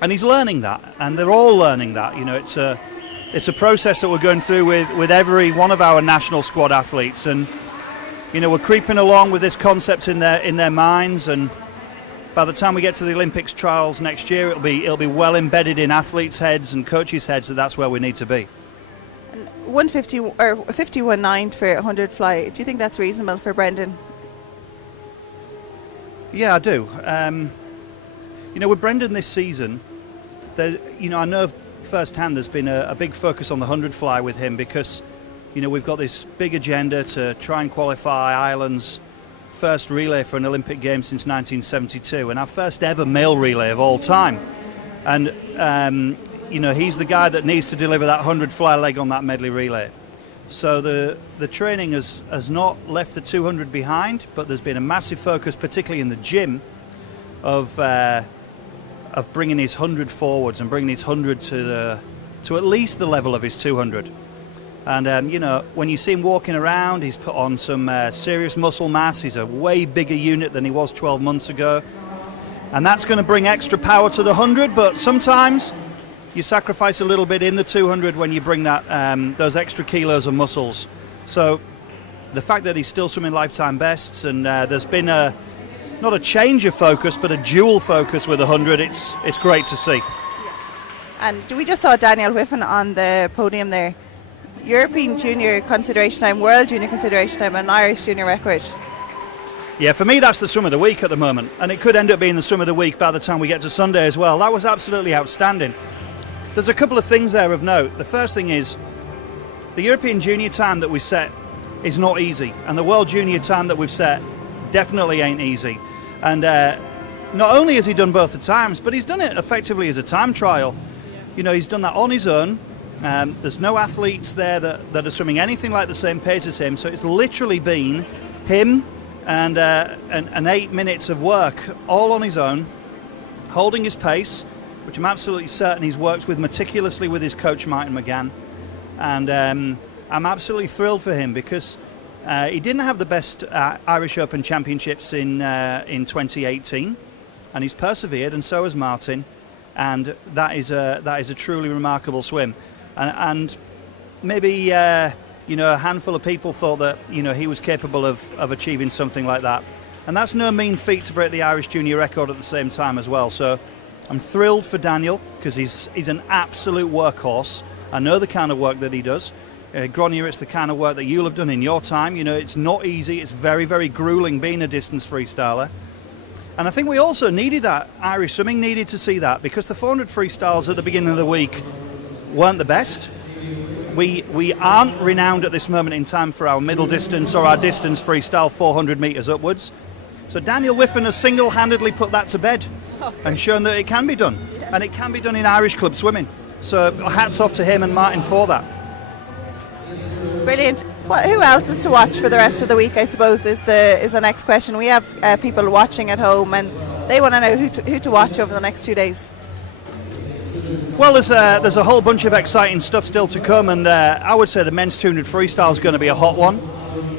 and he's learning that, and they're all learning that. You know, it's a process that we're going through with every one of our national squad athletes, and, you know, we're creeping along with this concept in their minds, and by the time we get to the Olympics trials next year, it'll be well embedded in athletes' heads and coaches' heads that that's where we need to be. And 150 or 51.9 for 100 fly. Do you think that's reasonable for Brendan? Yeah, I do. You know, with Brendan this season, you know, I know firsthand there's been a big focus on the 100 fly with him, because, you know, we've got this big agenda to try and qualify Ireland's first relay for an Olympic game since 1972, and our first ever male relay of all time. And, you know, he's the guy that needs to deliver that 100 fly leg on that medley relay. So the training has not left the 200 behind, but there's been a massive focus, particularly in the gym, of bringing his 100 forwards and bringing his 100 to at least the level of his 200. And, you know, when you see him walking around, he's put on some serious muscle mass. He's a way bigger unit than he was 12 months ago. And that's going to bring extra power to the 100, but sometimes you sacrifice a little bit in the 200 when you bring that those extra kilos of muscles. So the fact that he's still swimming lifetime bests, and there's been not a change of focus, but a dual focus with 100, it's great to see. And we just saw Daniel Whiffen on the podium there. European junior consideration time, world junior consideration time, and Irish junior record. Yeah, for me that's the swim of the week at the moment, and it could end up being the swim of the week by the time we get to Sunday as well. That was absolutely outstanding. There's a couple of things there of note. The first thing is, the European junior time that we set is not easy, and the world junior time that we've set definitely ain't easy. And not only has he done both the times, but he's done it effectively as a time trial. You know, he's done that on his own. There's no athletes there that are swimming anything like the same pace as him, so it's literally been him and 8 minutes of work all on his own, holding his pace, which I'm absolutely certain he's worked with meticulously with his coach Martin McGann. And I'm absolutely thrilled for him, because he didn't have the best Irish Open Championships in 2018, and he's persevered, and so has Martin, and that is a truly remarkable swim. And maybe you know, a handful of people thought that, you know, he was capable of achieving something like that, and that's no mean feat to break the Irish junior record at the same time as well. So I'm thrilled for Daniel, because he's an absolute workhorse. I know the kind of work that he does. Grania, it's the kind of work that you'll have done in your time. You know, it's not easy. It's very, very grueling being a distance freestyler. And I think we also needed that. Irish swimming needed to see that, because the 400 freestyles at the beginning of the week weren't the best. We aren't renowned at this moment in time for our middle distance or our distance freestyle 400 metres upwards. So Daniel Whiffen has single-handedly put that to bed and shown that it can be done. And it can be done in Irish club swimming. So hats off to him and Martin for that. Brilliant. Well, who else is to watch for the rest of the week, I suppose, is the next question. We have people watching at home and they want to know who to watch over the next 2 days. Well, there's a whole bunch of exciting stuff still to come, and I would say the men's 200 freestyle is going to be a hot one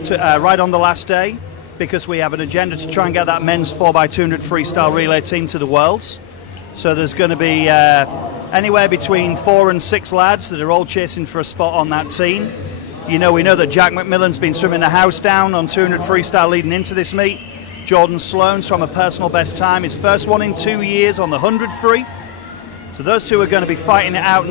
right on the last day, because we have an agenda to try and get that men's 4x200 freestyle relay team to the Worlds. So there's going to be anywhere between 4 and 6 lads that are all chasing for a spot on that team. We know that Jack McMillan's been swimming the house down on 200 freestyle leading into this meet. Jordan Sloan's from a personal best time, his first one in 2 years on the 100 free. So those two are going to be fighting it out,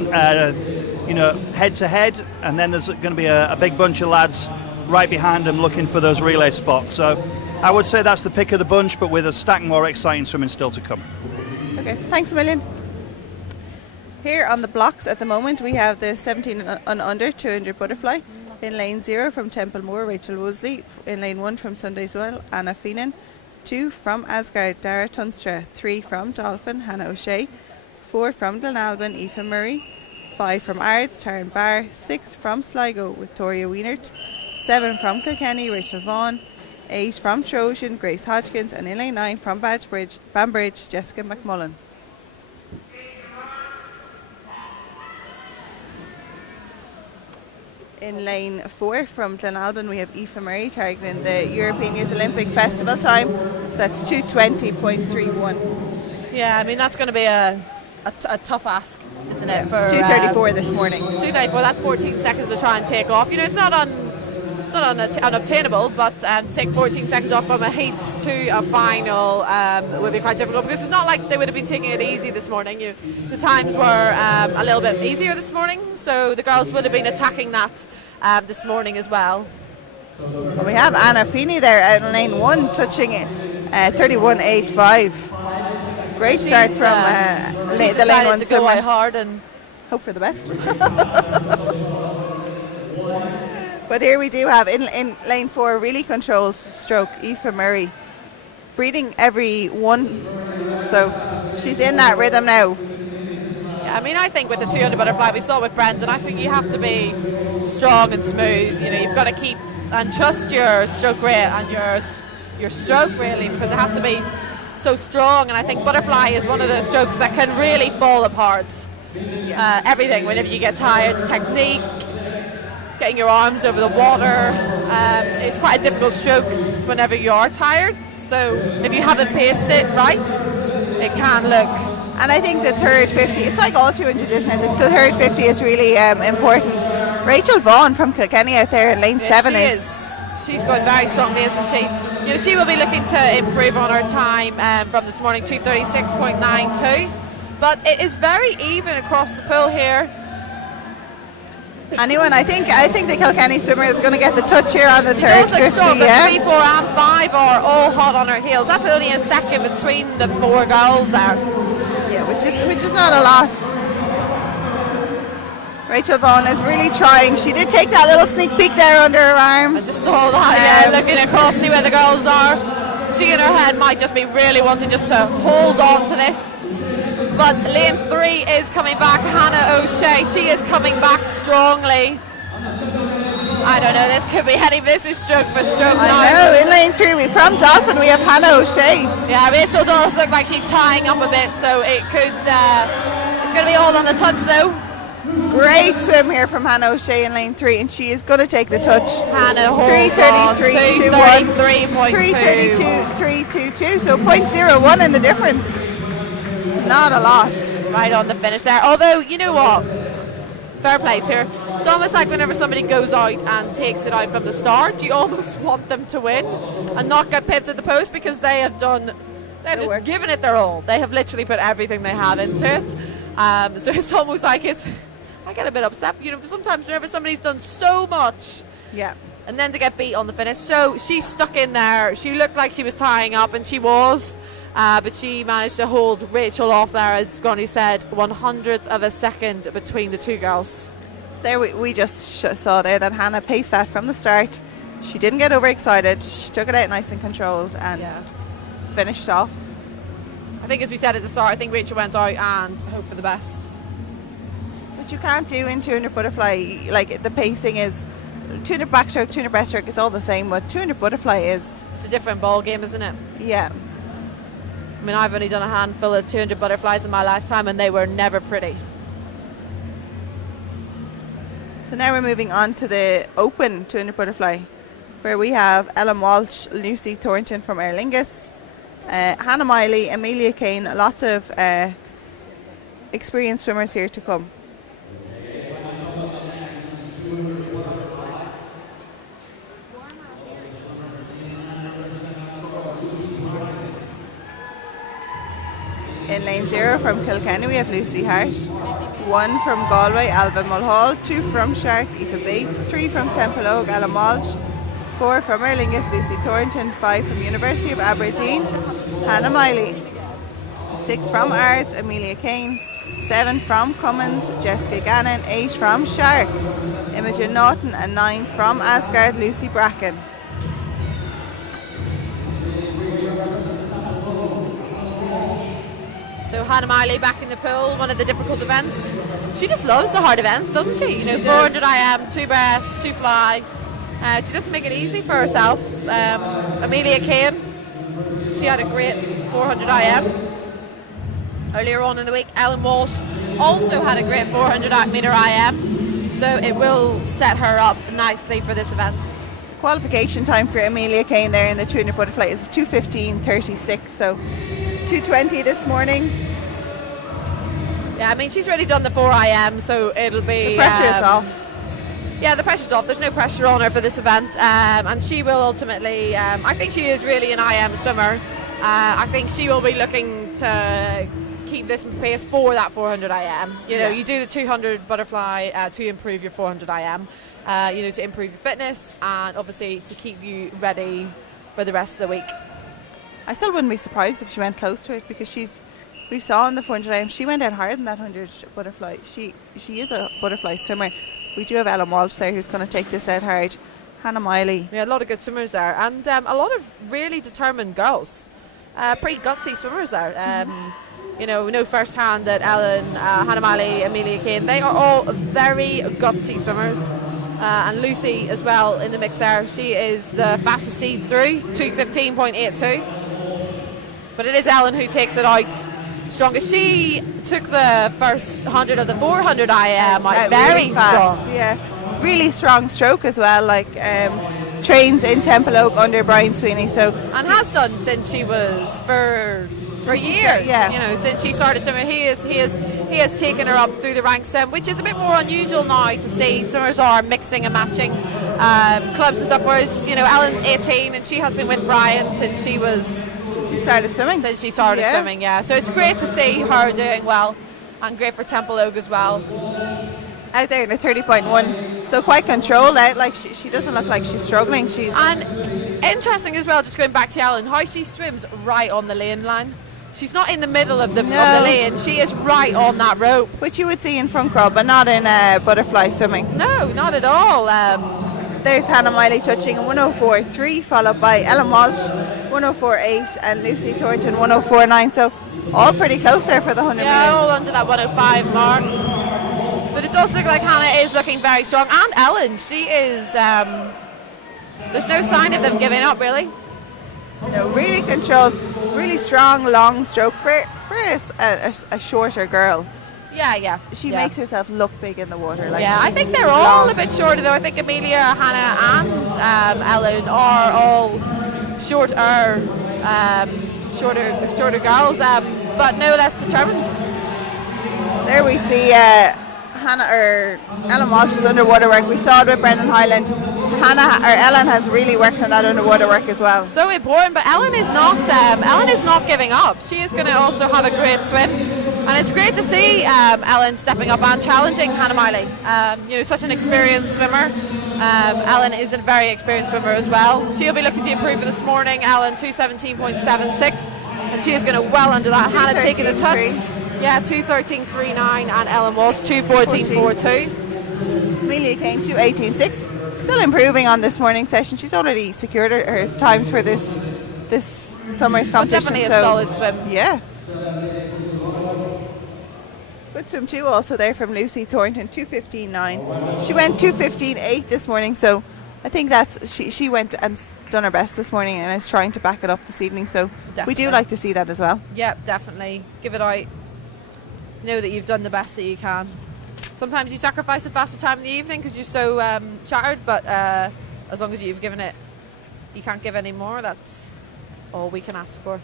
head to head, and then there's going to be a big bunch of lads right behind them looking for those relay spots. So I would say that's the pick of the bunch, but with a stack more exciting swimming still to come. Okay, thanks a million. Here on the blocks at the moment we have the 17 and under 200 butterfly. In lane 0 from Templemore, Rachel Woolsey. In lane 1 from Sundayswell, Anna Feenan. 2 from Asgard, Dara Tunstra. 3 from Dolphin, Hannah O'Shea. 4 from Glenalbyn, Aoife Murray. 5 from Ards, Taryn Barr. 6 from Sligo, Victoria Wienert. 7 from Kilkenny, Rachel Vaughan. 8 from Trojan, Grace Hodgkins. And in lane 9 from Banbridge, Jessica McMullen. In lane 4 from Glenalbyn we have Aoife Murray targeting the European Youth Olympic Festival time. So that's 2:20.31. Yeah, I mean that's going to be a tough ask, isn't it? For 2:34 this morning. 2:34. That's 14 seconds to try and take off. It's not unobtainable, but to take 14 seconds off from a heats to a final would be quite difficult, because it's not like they would have been taking it easy this morning. The times were a little bit easier this morning, so the girls would have been attacking that this morning as well. Well, we have Anna Feeney there out in lane 1 touching it 31.85. Great start from the lane 1 to go out hard and hope for the best. But here we do have in lane 4 really controlled stroke Aoife Murray, breathing every one, so she's in that rhythm now. Yeah, I mean I think with the 200 butterfly we saw with Brendan, I think you have to be strong and smooth. You've got to keep and trust your stroke rate and your stroke really, because it has to be so strong. And I think butterfly is one of those strokes that can really fall apart. Everything, whenever you get tired, the technique, getting your arms over the water, it's quite a difficult stroke whenever you are tired. So if you haven't paced it right, it can look. And I think the third 50, it's like all 200s, isn't it? The third 50 is really important. Rachel Vaughan from Kilkenny out there in lane 7 She's going very strongly, isn't she? She will be looking to improve on her time from this morning, 2:36.92. But it is very even across the pool here. Anyone, I think the Kilkenny swimmer is going to get the touch here on the third 50. Strong, but 3, 4 and 5 are all hot on her heels. That's only a second between the 4 girls there. Yeah, which is not a lot. Rachel Vaughan is really trying. She did take that little sneak peek there under her arm. I just saw that, looking across, see where the girls are. She in her head might just be really wanting just to hold on to this. But lane 3 is coming back, Hannah O'Shea. She is coming back strongly. I don't know, this could be this is stroke for stroke now. I know, in lane 3 from Dolphin we have Hannah O'Shea. Yeah, Rachel does look like she's tying up a bit, so it could, it's going to be all on the touch though. Great swim here from Hannah O'Shea in lane 3, and she is going to take the touch. Hannah holds 3:33.22, so 0.01 in the difference. Not a lot. Right on the finish there. Although, you know what? Fair play to her. It's almost like whenever somebody goes out and takes it out from the start, you almost want them to win and not get pipped at the post, because they've just given it their all. They have literally put everything they have into it. So it's almost like I get a bit upset. Sometimes whenever somebody's done so much, and then to get beat on the finish. So she's stuck in there. She looked like she was tying up, and she was. But she managed to hold Rachel off there, as Gronny said, 100th of a second between the two girls. There we just saw there that Hannah paced that from the start. She didn't get overexcited. She took it out nice and controlled and finished off. I think, as we said at the start, I think Rachel went out and hoped for the best. But you can't do in 200 butterfly, like the pacing is 200 backstroke, 200 breaststroke, it's all the same, but 200 butterfly is... It's a different ball game, isn't it? Yeah. I mean, I've only done a handful of 200 butterflies in my lifetime, and they were never pretty. So now we're moving on to the open 200 butterfly, where we have Ellen Walsh, Lucy Thornton from Aer Lingus, Hannah Miley, Amelia Kane, lots of experienced swimmers here to come. In lane 0 from Kilkenny we have Lucy Hart, 1 from Galway, Alba Mulhall, 2 from Shark, Aoife Bates, 3 from Templeogue, Ellen Walsh, 4 from Aer Lingus, Lucy Thornton, 5 from University of Aberdeen, Hannah Miley, 6 from Ards, Amelia Kane, 7 from Cummins, Jessica Gannon, 8 from Shark, Imogen Naughton, and 9 from Asgard, Lucy Bracken. So Hannah Miley back in the pool, one of the difficult events. She just loves the hard events, doesn't she? You know, 400 IM, 2 breast, 2 fly. She doesn't make it easy for herself. Amelia Kane, she had a great 400 IM earlier on in the week. Ellen Walsh also had a great 400 metre IM, so it will set her up nicely for this event. Qualification time for Amelia Kane there in the 200 butterfly is 2:15:36, so 2:20 this morning. Yeah, I mean, she's already done the 4 IM, so it'll be... The pressure is off. Yeah, the pressure's off. There's no pressure on her for this event, and she will ultimately... I think she is really an IM swimmer. I think she will be looking to keep this pace for that 400 IM. You know, you do the 200 butterfly to improve your 400 IM, you know, to improve your fitness and obviously to keep you ready for the rest of the week. I still wouldn't be surprised if she went close to it, because we saw in the 400 IM she went out hard in that 100 butterfly. She is a butterfly swimmer. We do have Ellen Walsh there who's going to take this out hard. Hannah Miley. Yeah, a lot of good swimmers there, and a lot of really determined girls. Pretty gutsy swimmers there. You know, we know firsthand that Ellen, Hannah Miley, Amelia Kane, they are all very gutsy swimmers. And Lucy as well in the mix there. She is the fastest seed through, 2:15.82. But it is Ellen who takes it out strongest. She took the first 100 of the 400 IM out very really fast, strong. Yeah, really strong stroke as well. Like trains in Templeogue under Brian Sweeney. So and has done since she was for years. Yeah. You know, since she started swimming, he has taken her up through the ranks, which is a bit more unusual now to see. Swimmers are mixing and matching clubs and stuff. Whereas, you know, Ellen's 18 and she has been with Brian since she started swimming. Yeah. So it's great to see her doing well, and great for Templeogue as well. Out there in a 30.1, so quite controlled out. Like she doesn't look like she's struggling. And interesting as well. Just going back to Ellen, how she swims right on the lane line. She's not in the middle of the lane. She is right on that rope, which you would see in front crawl, but not in butterfly swimming. No, not at all. There's Hannah Miley touching 104.3, followed by Ellen Walsh 104.8 and Lucy Thornton 104.9. So all pretty close there for the 100 yeah, meters. all under that 105 mark. But it does look like Hannah is looking very strong, and Ellen, she is. There's no sign of them giving up, really. No, really controlled, really strong, long stroke for a shorter girl. Yeah. She makes herself look big in the water. Like I think they're all a bit shorter, though. I think Amelia, Hannah, and Ellen are all shorter girls, but no less determined. There we see Ellen Walsh's underwater work. We saw it with Brendan Highland. Ellen has really worked on that underwater work as well. So important, but Ellen is not giving up. She is going to also have a great swim, and it's great to see Ellen stepping up and challenging Hannah Miley. You know, such an experienced swimmer. Ellen is a very experienced swimmer as well. She'll be looking to improve this morning. Ellen 2:17.76, and she is going to well under that. Hannah taking the touch. Yeah, 2:13.39, and Ellen Walsh 2:14.42. Amelia Kane 2:18.6. Still improving on this morning session. She's already secured her times for this summer's competition. Definitely a solid swim. Yeah. Good swim too also there from Lucy Thornton, 2:15.9. She went 2:15.8 this morning, so I think that's she went and done her best this morning and is trying to back it up this evening, so definitely. We do like to see that as well. Yep, definitely. Give it out. Know that you've done the best that you can. Sometimes you sacrifice a faster time in the evening because you're so shattered, but as long as you've given it, you can't give any more. That's all we can ask for.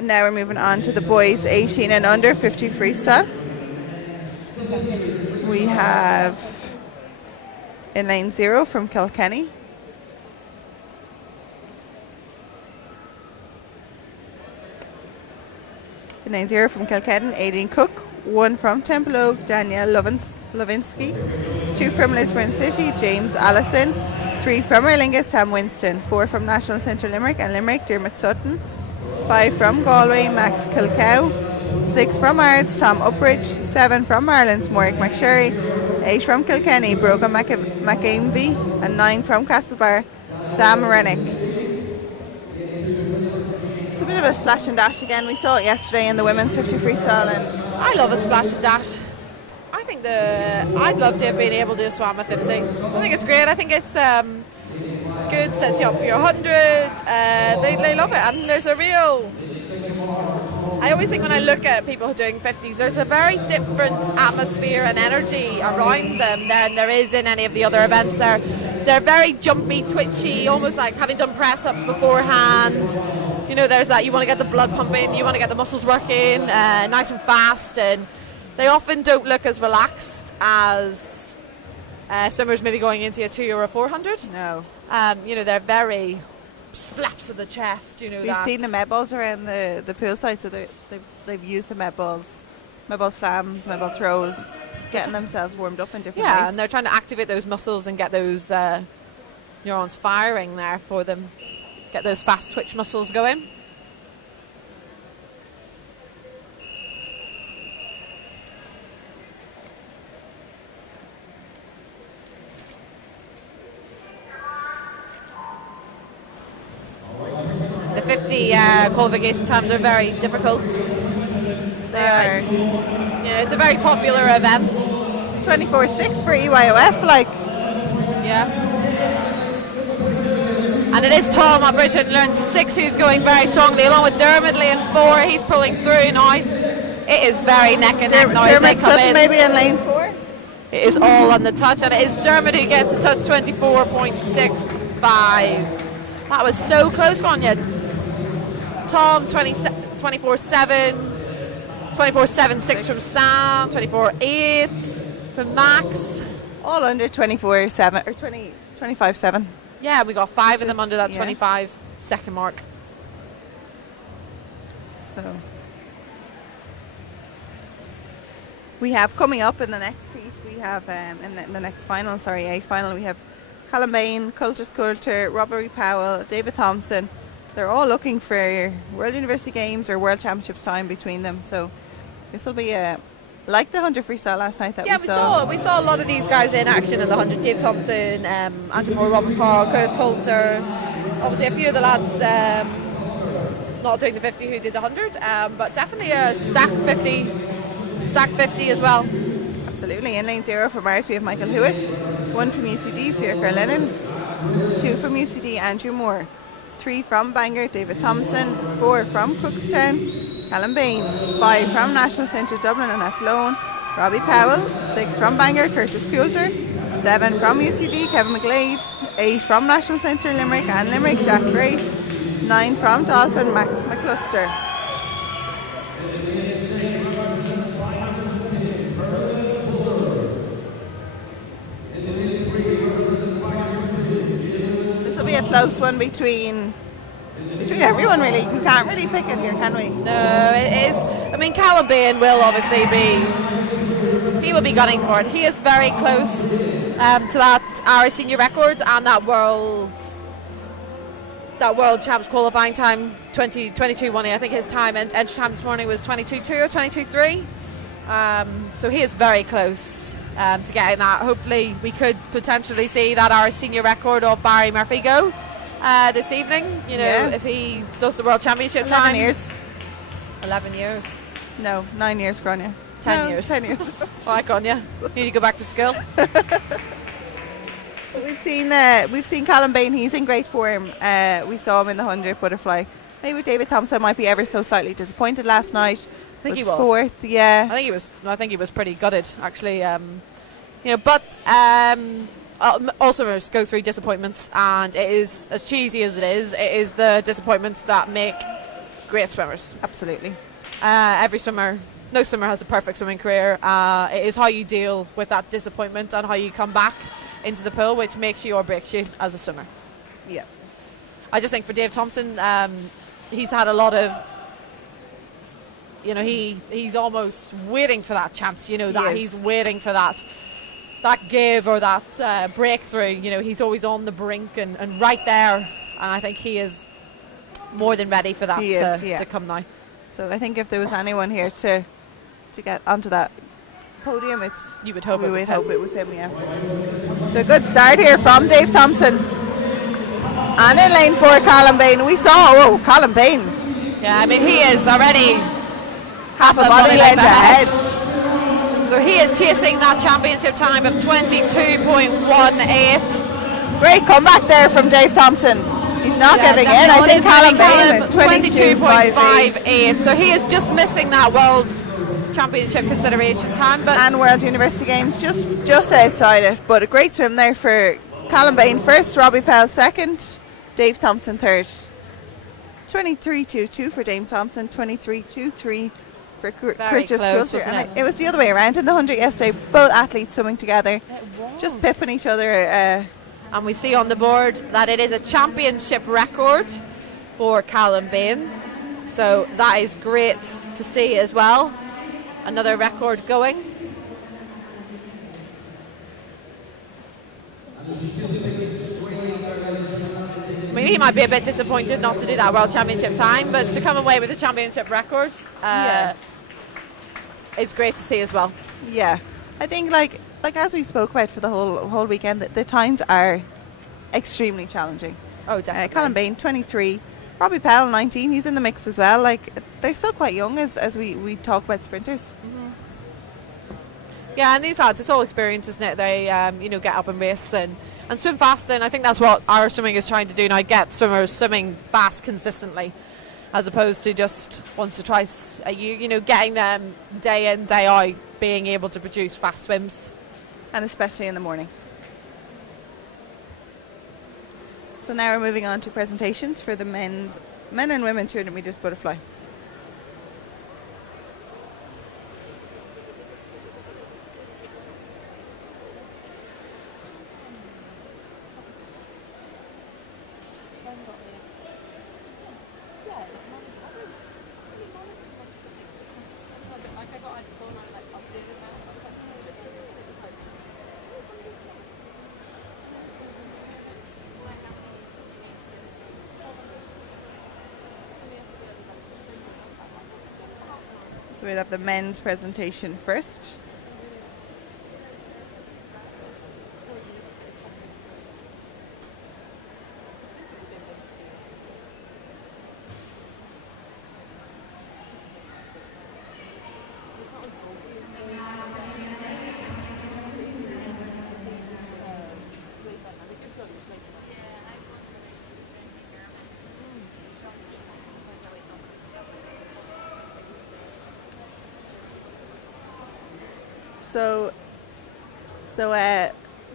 Now we're moving on to the boys 18 and under 50 freestyle. We have in lane 0 from Kilkenny. In lane 0 from Kilkenny, Aileen Cook. 1 from Temple Oak, Danielle Lovinsky. 2 from Lisburn City, James Allison. 3 from Erlinga, Sam Winston. 4 from National Centre Limerick and Limerick, Dermot Sutton. 5 from Galway, Max Kilcow. 6 from Ards, Tom Upridge. 7 from Marlins, Morrick McSherry. 8 from Kilkenny, Brogan McAmby. And 9 from Castlebar, Sam Rennick. It's a bit of a splash and dash again. We saw it yesterday in the women's 50 freestyle. And I love a splash and dash. I think I'd love to have been able to swam a 50. I think it's great. I think it's good, sets you up for your 100. They love it, and there's a real. I always think when I look at people doing 50s, there's a very different atmosphere and energy around them than there is in any of the other events. They're very jumpy, twitchy, almost like having done press-ups beforehand. You know, there's that, you want to get the blood pumping, you want to get the muscles working, nice and fast, and they often don't look as relaxed as swimmers maybe going into a 2 or a 400. no. You know, they're very slaps of the chest, you know. We've seen the med balls around the poolside, so they've used the med ball slams, med ball throws, getting themselves warmed up in different ways. Yeah, and they're trying to activate those muscles and get those neurons firing there for them, get those fast twitch muscles going. The 50 qualification times are very difficult. They are. Yeah, it's a very popular event. 24/6 for EYOF, like. Yeah. And it is Tom Upridge and Learn 6 who's going very strongly, along with Dermot Lee in 4. He's pulling through now. It is very neck and neck now. Dermot Sutton maybe in lane 4. It is all on the touch, and it is Dermot who gets the touch, 24.65. That was so close, Grania. Tom, 24.7, 24.76 from Sam, 24.8 from Max. All under 24/7 or 25/7. Yeah, we got 5 of them under that 25-second mark. So we have coming up in the next heat. We have in the next final, A final. We have Callum Bain, Coulter Coulter, Robert Powell, David Thompson. They're all looking for World University Games or World Championships time between them. So this will be like the 100 freestyle last night that we saw. We saw a lot of these guys in action in the 100. Dave Thompson, Andrew Moore, Robert Parr, Curtis Coulter. Obviously a few of the lads not doing the 50 who did the 100, but definitely a stacked 50 as well. Absolutely. In lane 0 for Mars we have Michael Hewitt, 1 from UCD, Fiachra Lennon, 2 from UCD, Andrew Moore, 3 from Bangor, David Thompson, 4 from Cookstown, Callum Bain, 5 from National Centre Dublin and Athlone, Robbie Powell, 6 from Bangor, Curtis Coulter, 7 from UCD, Kevin McGlade, 8 from National Centre Limerick and Limerick, Jack Grace, 9 from Dolphin, Max McCluster. This will be a close one between everyone, really. We can't really pick it here, can we? No, it is. I mean, Callum Bain will obviously he will be gunning for it. He is very close to that Irish senior record and that world champs qualifying time, 22.1. I think his time entry time this morning was 22.2 or 22.3. So he is very close. to get in that. Hopefully we could potentially see that our senior record of Barry Murphy go this evening, you know, if he does the World Championship 11 time. years. 11 years. No, 9 years, Grania. 10 years. 10 years. Well, I got you. Need to go back to school. We've seen Callum Bain. He's in great form. We saw him in the 100 butterfly. Maybe David Thompson might be ever so slightly disappointed last night. I think he was fourth. Yeah. I think he was pretty gutted actually. You know, but also go through disappointments, and it is as cheesy as it is the disappointments that make great swimmers. Absolutely. Every swimmer, no swimmer has a perfect swimming career. It is how you deal with that disappointment and how you come back into the pool which makes you or breaks you as a swimmer. Yeah. I just think for Dave Thompson, he's had a lot of, you know, he's almost waiting for that chance, you know, that he's waiting for that give or that breakthrough. You know, he's always on the brink and right there, and I think he is more than ready for that to come now. So I think if there was anyone here to get onto that podium, you would hope it was him. Yeah. So a good start here from Dave Thompson. And in lane 4, Callum Bain. We saw, Callum Bain. Yeah, I mean, he is already half a body length ahead. So he is chasing that championship time of 22.18. Great comeback there from Dave Thompson. He's not giving in. I think Callum Bain 22.58. So he is just missing that world championship consideration time, and World University Games just outside it. But a great swim there for Callum Bain first, Robbie Pell second, Dave Thompson third. 23.22 for Dave Thompson, 23.23 for Curtis Quilter. And it was the other way around in the 100 yesterday. Both athletes swimming together, just pipping each other. And we see on the board that it is a championship record for Callum Bain. So that is great to see as well. Another record going. I mean, he might be a bit disappointed not to do that World Championship time, but to come away with a championship record, it's great to see as well. Yeah, I think like as we spoke about for the whole weekend, the times are extremely challenging. Oh, definitely. Callum Bain 23, Robbie Pell 19. He's in the mix as well. Like, they're still quite young as we talk about sprinters. Mm-hmm. Yeah, and these lads, it's all experience, isn't it? They you know, get up and race and swim fast, and I think that's what our swimming is trying to do now, get swimmers swimming fast consistently, as opposed to just once or twice a year, you know, getting them day in, day out, being able to produce fast swims. And especially in the morning. So now we're moving on to presentations for the men and women 200 metres butterfly. So we'll have the men's presentation first. So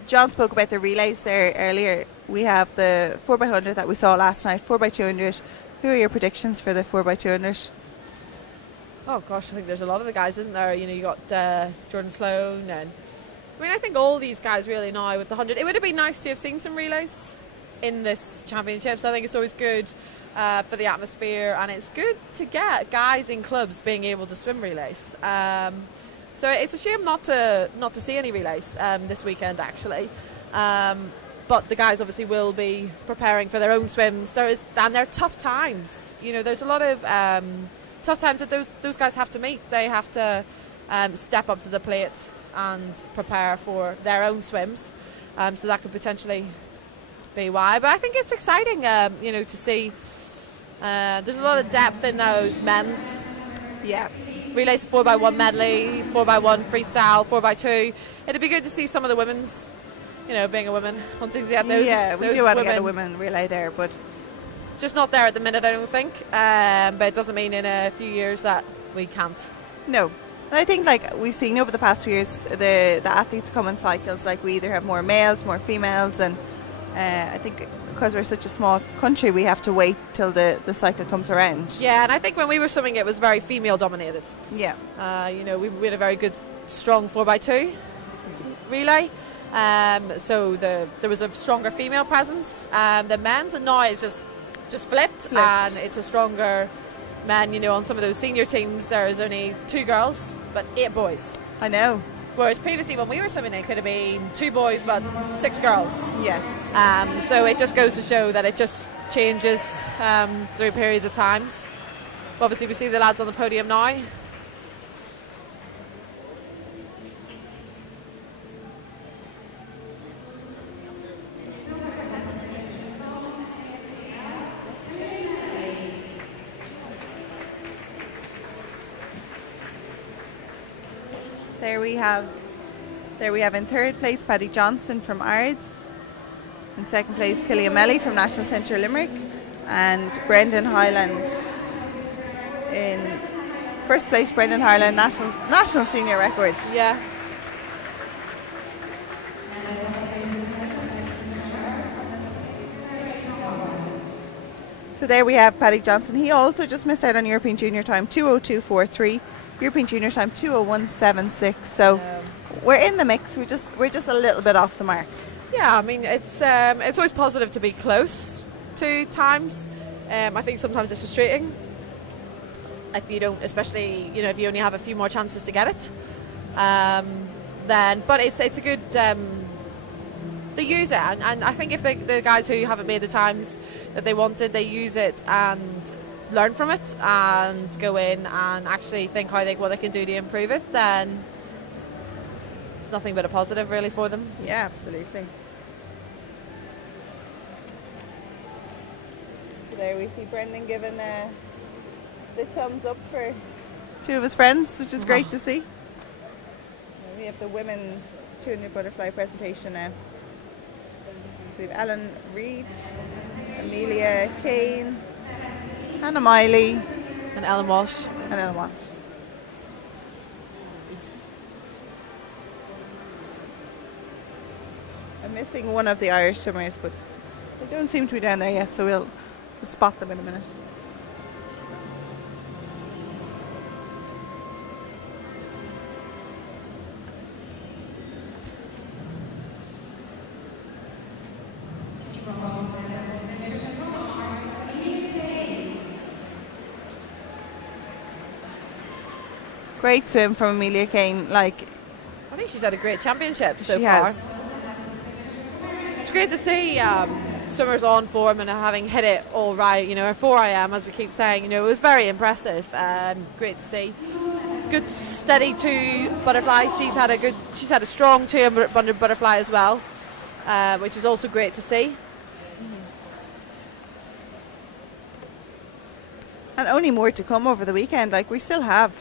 John spoke about the relays there earlier. We have the 4x100 that we saw last night, 4x200. Who are your predictions for the 4x200? Oh gosh, I think there's a lot of the guys, isn't there? You know, you got Jordan Sloan, and I mean, I think all these guys really now with the 100. It would have been nice to have seen some relays in this championships. I think it's always good for the atmosphere, and it's good to get guys in clubs being able to swim relays. So it's a shame not to see any relays this weekend, actually. But the guys obviously will be preparing for their own swims. And they're tough times. You know, there's a lot of tough times that those guys have to meet. They have to step up to the plate and prepare for their own swims. So that could potentially be why. But I think it's exciting, you know, to see. There's a lot of depth in those men's. Yeah. Relays 4x1 medley, 4x1 freestyle, 4x2. It'd be good to see some of the women's, you know, being a woman, wanting to get those. Yeah, we do want to get a women relay there, but just not there at the minute, I don't think. But it doesn't mean in a few years that we can't. No. And I think, like, we've seen over the past few years, the athletes come in cycles. Like, we either have more males, more females, and I think because we're such a small country, we have to wait till the cycle comes around. Yeah, and I think when we were swimming, it was very female dominated. Yeah. You know, we had a very good, strong 4x2 relay. So there was a stronger female presence than men's, and now it's just flipped, and it's a stronger men. You know, on some of those senior teams, there's only 2 girls, but 8 boys. I know. Whereas previously when we were swimming, it could have been 2 boys but 6 girls. Yes. So it just goes to show that it just changes through periods of times. But obviously we see the lads on the podium now. There we have in third place Paddy Johnston from Ards. In second place Killian Melly from National Centre Limerick, and Brendan Highland in first place. Brendan Highland, national senior record. Yeah. So there we have Paddy Johnson. He also just missed out on European Junior time 2:02.43. European Junior time 2:01.76. So we're in the mix. We're just a little bit off the mark. Yeah, I mean it's always positive to be close to times. I think sometimes it's frustrating if you don't, especially if you only have a few more chances to get it. But it's a good. They use it, and I think if the guys who haven't made the times that they wanted, they use it and learn from it and go in and actually think what they can do to improve it, then it's nothing but a positive really for them. Yeah, absolutely. So there we see Brendan giving the thumbs up for 2 of his friends, which is great to see. We have the women's 200 butterfly presentation now. So we have Ellen Reid, Amelia Kane, Hannah Miley, and Ellen Walsh. I'm missing one of the Irish swimmers, but they don't seem to be down there yet, so we'll spot them in a minute. Great swim from Amelia Kane. I think she's had a great championship so she far. Has. It's great to see swimmers on form and having hit it all right. Her 4IM, as we keep saying, it was very impressive. Great to see. Good steady 2 butterfly. She's had a strong 200 butterfly as well, which is also great to see. And only more to come over the weekend. We still have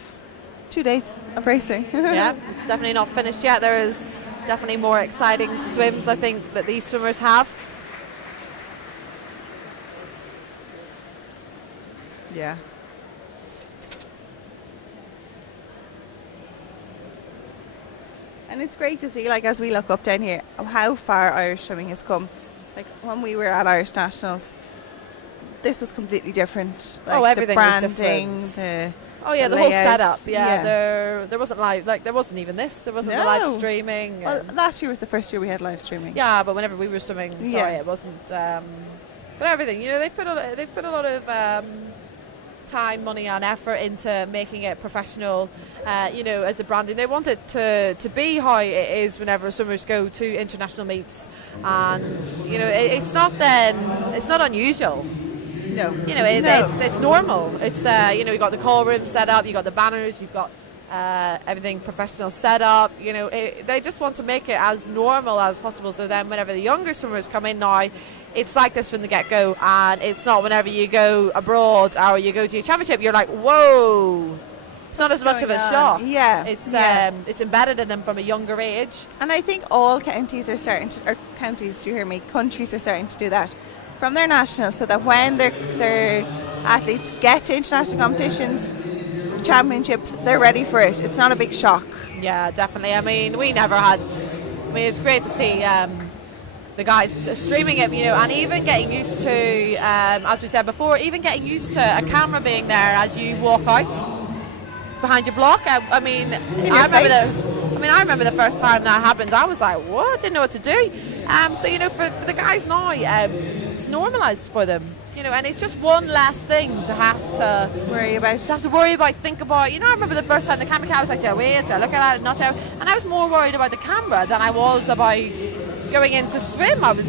2 days of racing. Yeah, it's definitely not finished yet. There is definitely more exciting swims, I think, that these swimmers have. Yeah. And it's great to see, as we look up down here, how far Irish swimming has come. When we were at Irish Nationals, this was completely different. Everything the branding, was different. The whole layout. setup. There wasn't there wasn't even this. There wasn't the live streaming. Well, last year was the first year we had live streaming. Yeah, but whenever we were swimming, it wasn't. But everything, they've put a lot of time, money, and effort into making it professional. As a branding, they want it to be how it is whenever swimmers go to international meets, and it's not unusual. No. It's normal. It's you've got the call room set up, you've got the banners, you've got everything professional setup. You know, they just want to make it as normal as possible. So then, whenever the younger swimmers come in now, it's like this from the get-go, and it's not whenever you go abroad or you go to a championship, you're like, whoa. It's not as much of a shock. Yeah, it's embedded in them from a younger age. And I think all counties are starting to, or counties, do you hear me? Countries are starting to do that from their nationals, so that when their athletes get to international competitions, championships, they're ready for it. It's not a big shock. Yeah, definitely. I mean, we never had. I mean, it's great to see the guys streaming it, you know, and even getting used to, as we said before, even getting used to a camera being there as you walk out behind your block. I mean, I remember the first time that happened. I was like, what? Didn't know what to do. So you know, for the guys now, it's normalised for them. You know, and it's just one less thing to have to worry about. Think about. You know, I remember the first time the camera came, I was like, wait, look at it, not out. And I was more worried about the camera than I was about going in to swim. I was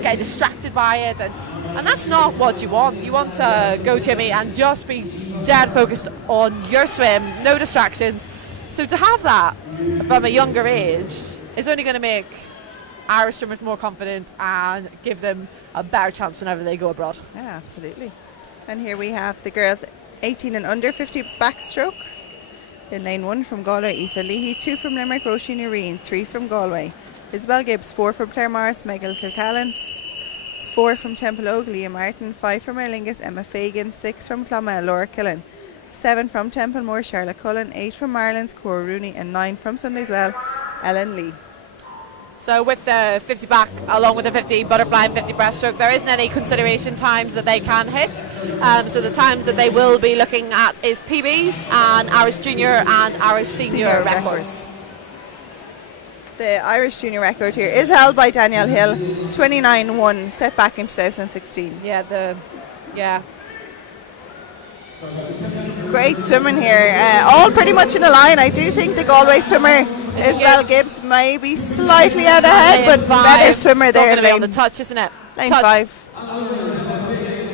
getting distracted by it, and that's not what you want. You want to go to your meet and just be dead focused on your swim, no distractions. So to have that from a younger age is only going to make Irish swimmers more confident and give them a better chance whenever they go abroad. Yeah, absolutely. And here we have the girls 18 and under 50 backstroke. In lane 1 from Galway, Aoife Leahy, 2 from Limerick, Roisin Ureen, 3 from Galway. Isabel Gibbs, 4 from Claremorris, Megal Kilcallan, 4 from Temple Oak, Leah Martin, 5 from Aer Lingus, Emma Fagan, 6 from Clonmel, Laura Killen, 7 from Templemore, Charlotte Cullen, 8 from Marlins, Cora Rooney, and 9 from Sundayswell, Ellen Lee. So with the 50 back, along with the 50 butterfly and 50 breaststroke, there isn't any consideration times that they can hit. So the times that they will be looking at is PBs and Irish Junior and Irish Senior records. The Irish Junior record here is held by Danielle Hill, 29-1, set back in 2016. Yeah. Great swimming here, all pretty much in a line. I do think the Galway swimmer Isabel Gibbs may be slightly out ahead, but better swimmer there. It's on the touch, isn't it? Lane 5.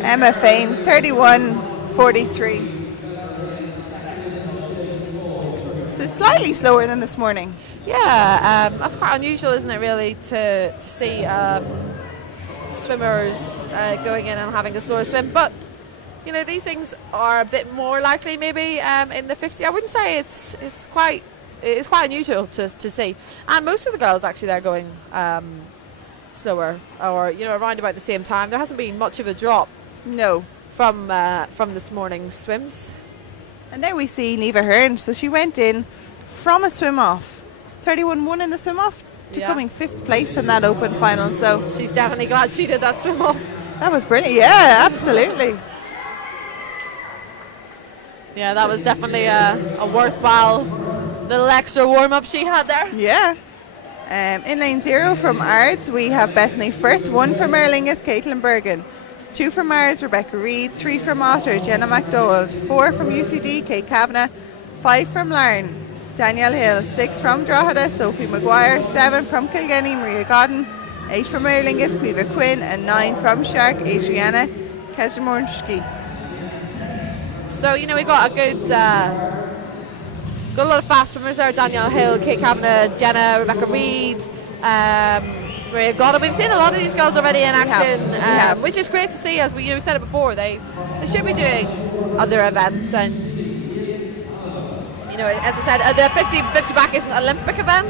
Emma Fain, 31.43. So slightly slower than this morning. Yeah, that's quite unusual, isn't it, really, to see swimmers going in and having a slower swim. But you know, these things are a bit more likely maybe in the 50. I wouldn't say it's quite unusual to see. And most of the girls actually they're going slower, or you know, around about the same time. There hasn't been much of a drop. No, from this morning's swims. And there we see Neva Hearn. So she went in from a swim off, 31-1 in the swim off, to coming 5th place in that open final. So she's definitely glad she did that swim off. That was brilliant. Yeah, absolutely. Yeah, that was definitely a worthwhile little extra warm-up she had there. Yeah. In lane 0 from Ards, we have Bethany Firth, 1 from Aer Lingus, Caitlin Bergen, 2 from Ards, Rebecca Reid, 3 from Otter, Jenna MacDowell, 4 from UCD, Kate Kavanagh, 5 from Larne, Danielle Hill, 6 from Drogheda, Sophie Maguire, 7 from Kilkenny, Maria Godden, 8 from Aer Lingus, Quiva Quinn, and 9 from Shark, Adriana Kazimorski. So, you know, we got a got a lot of fast swimmers there. Danielle Hill, Kate Kavanagh, Jenna, Rebecca Reid, Maria Godden. We've seen a lot of these girls already in action, which is great to see. As we said it before, they should be doing other events. And, you know, as I said, the 50 back is an Olympic event.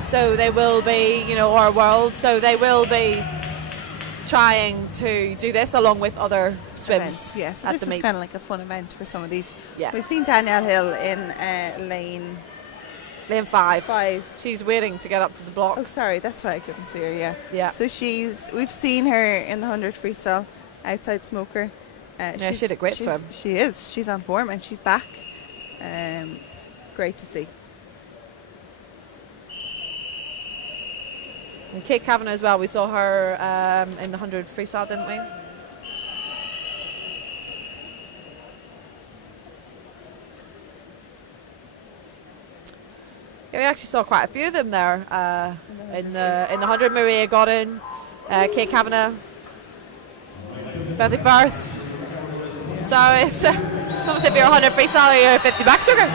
So they will be, you know, or world. So they will be trying to do this along with other swims. Yes, so this is kind of like a fun event for some of these. Yeah, we've seen Danielle Hill in lane 5. She's waiting to get up to the blocks. Oh, sorry, that's why I couldn't see her. Yeah. So we've seen her in the 100 freestyle outside Smoker. She did a great swim. She is. She's on form and she's back. Great to see. And Kate Kavanagh as well, we saw her in the 100 freestyle, didn't we? Yeah, we actually saw quite a few of them there in the 100. Maria Godden, Kate Kavanagh, Bethany Firth. So It's almost if you're 100 freestyle or you're a 50 backstroker.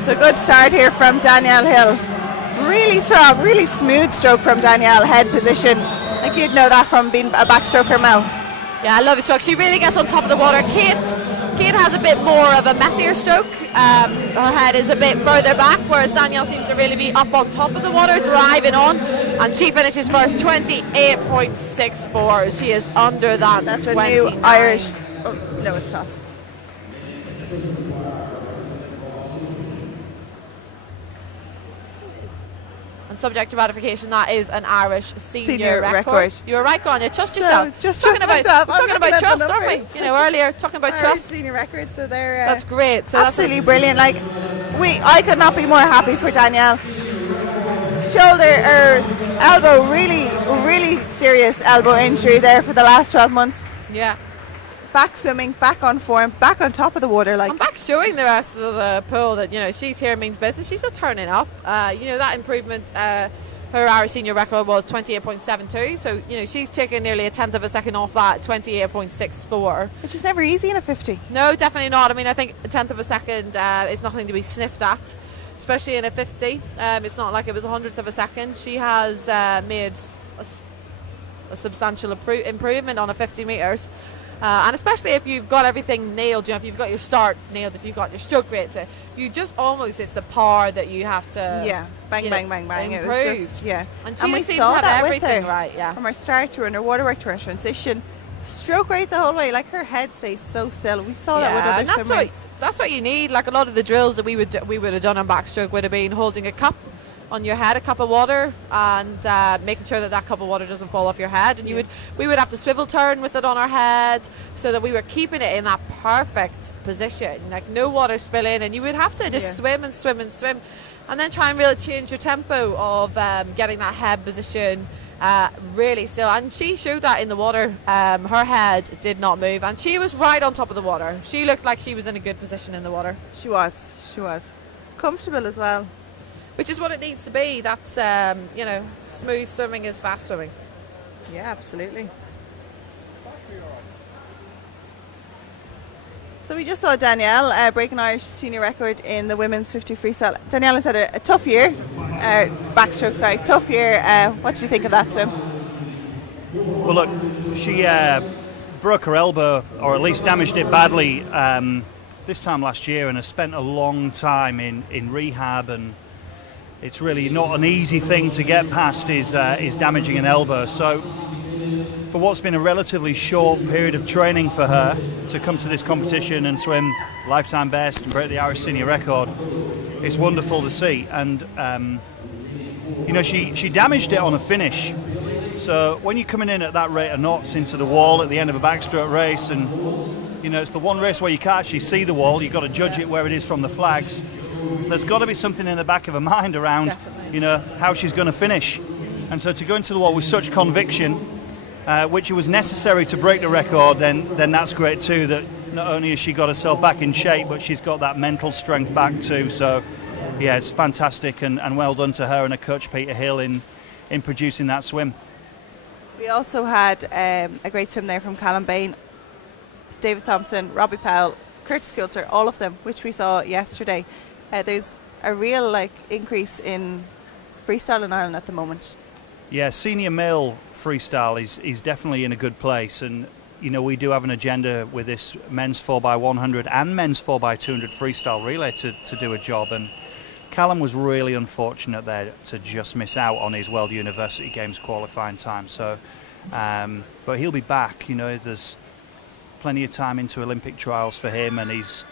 So good start here from Danielle Hill. Really strong, really smooth stroke from Danielle, head position. I think you'd know that from being a backstroker, Mel. Yeah, I love the stroke. She really gets on top of the water. Kate has a bit more of a messier stroke. Her head is a bit further back, whereas Danielle seems to really be up on top of the water, driving on. And she finishes first, 28.64. She is under that. That's a new Irish. Oh, no, it's not. And subject to ratification, that is an Irish senior record. You were right, Ganya. Trust yourself. Just talking about trust, aren't we? You know, earlier talking about Irish trust. Senior record, so they're that's great. So absolutely brilliant. Like, I could not be more happy for Danielle. Shoulder or elbow, really serious elbow injury there for the last 12 months. Yeah. Back swimming, back on form, back on top of the water. Like, I'm back showing the rest of the pool that, you know, she's here means business. She's still turning up. You know, that improvement, her Irish senior record was 28.72. So, you know, she's taken nearly a tenth of a second off that, 28.64. Which is never easy in a 50. No, definitely not. I mean, I think a tenth of a second is nothing to be sniffed at, especially in a 50. It's not like it was a hundredth of a second. She has made a substantial improvement on a 50 metres. And especially if you've got everything nailed, you know, if you've got your start nailed, if you've got your stroke rate, so you just almost, it's the power that you have to bang. Improve. It was just, And we seemed saw to have that everything with her, right, from her start to her waterwork to her transition, stroke rate the whole way. Like, her head stays so still. We saw that with other swimmers. That's what you need. Like, a lot of the drills that we would have done on backstroke would have been holding a cup on your head, a cup of water, and making sure that cup of water doesn't fall off your head. And we would have to swivel turn with it on our head, so that we were keeping it in that perfect position, like no water spilling, and you would have to just swim and swim and swim, and then try and really change your tempo of getting that head position really still. And she showed that in the water. Her head did not move, and she was right on top of the water. She looked like she was in a good position in the water. She was comfortable as well. Which is what it needs to be. That's, you know, smooth swimming is fast swimming. Yeah, absolutely. So we just saw Danielle break an Irish senior record in the women's 50 freestyle. Danielle has had a tough year, tough year. What did you think of that swim? Well, look, she broke her elbow, or at least damaged it badly this time last year, and has spent a long time in rehab, and it's really not an easy thing to get past is damaging an elbow. So for what's been a relatively short period of training for her to come to this competition and swim lifetime best and break the Irish senior record, it's wonderful to see. And you know, she damaged it on a finish. So when you're coming in at that rate of knots into the wall at the end of a backstroke race, and you know, it's the one race where you can't actually see the wall, you've got to judge it where it is from the flags. There's got to be something in the back of her mind around, you know, how she's going to finish. And so to go into the wall with such conviction, which it was necessary to break the record, then that's great too, that not only has she got herself back in shape, but she's got that mental strength back too. So yeah, it's fantastic, and well done to her and her coach Peter Hill in producing that swim. We also had a great swim there from Callum Bain, David Thompson, Robbie Powell, Curtis Coulter, all of them, which we saw yesterday. There's a real increase in freestyle in Ireland at the moment. Yeah, senior male freestyle is definitely in a good place, and you know, we do have an agenda with this men's 4x100 and men's 4x200 freestyle relay to do a job, and Callum was really unfortunate there to just miss out on his World University Games qualifying time. So, but he'll be back. You know, there's plenty of time into Olympic trials for him, and he's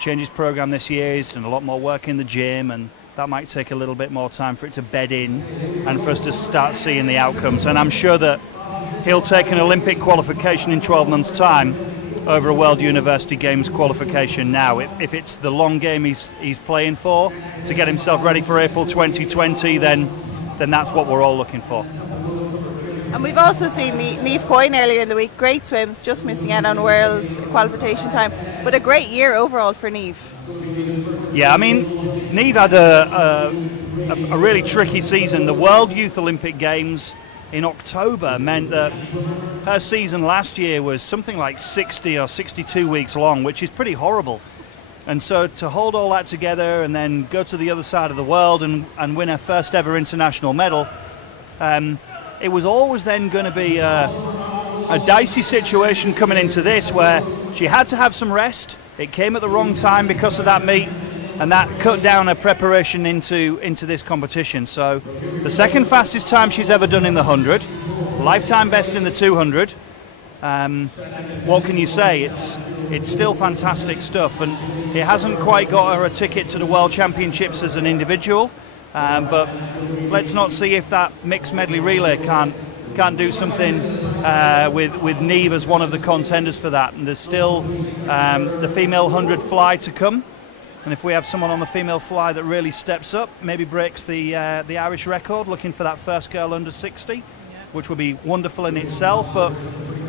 changed his program this year. He's done a lot more work in the gym, and that might take a little bit more time for it to bed in and for us to start seeing the outcomes. And I'm sure that he'll take an Olympic qualification in 12 months' time over a World University Games qualification now. If it's the long game he's playing for to get himself ready for April 2020, then that's what we're all looking for. And we've also seen Niamh Coyne earlier in the week. Great swims, just missing out on World's qualification time, but a great year overall for Niamh. Yeah, I mean, Niamh had a really tricky season. The World Youth Olympic Games in October meant that her season last year was something like 60 or 62 weeks long, which is pretty horrible. And so to hold all that together and then go to the other side of the world and win her first ever international medal, it was always then going to be a dicey situation coming into this, where she had to have some rest. It came at the wrong time because of that meet, and that cut down her preparation into this competition. So the second fastest time she's ever done in the 100, lifetime best in the 200. What can you say? It's still fantastic stuff, and it hasn't quite got her a ticket to the World Championships as an individual, but let's not see if that mixed medley relay can't do something with Neve as one of the contenders for that. And there's still the female 100 fly to come, and if we have someone on the female fly that really steps up, maybe breaks the Irish record, looking for that first girl under 60, which would be wonderful in itself. But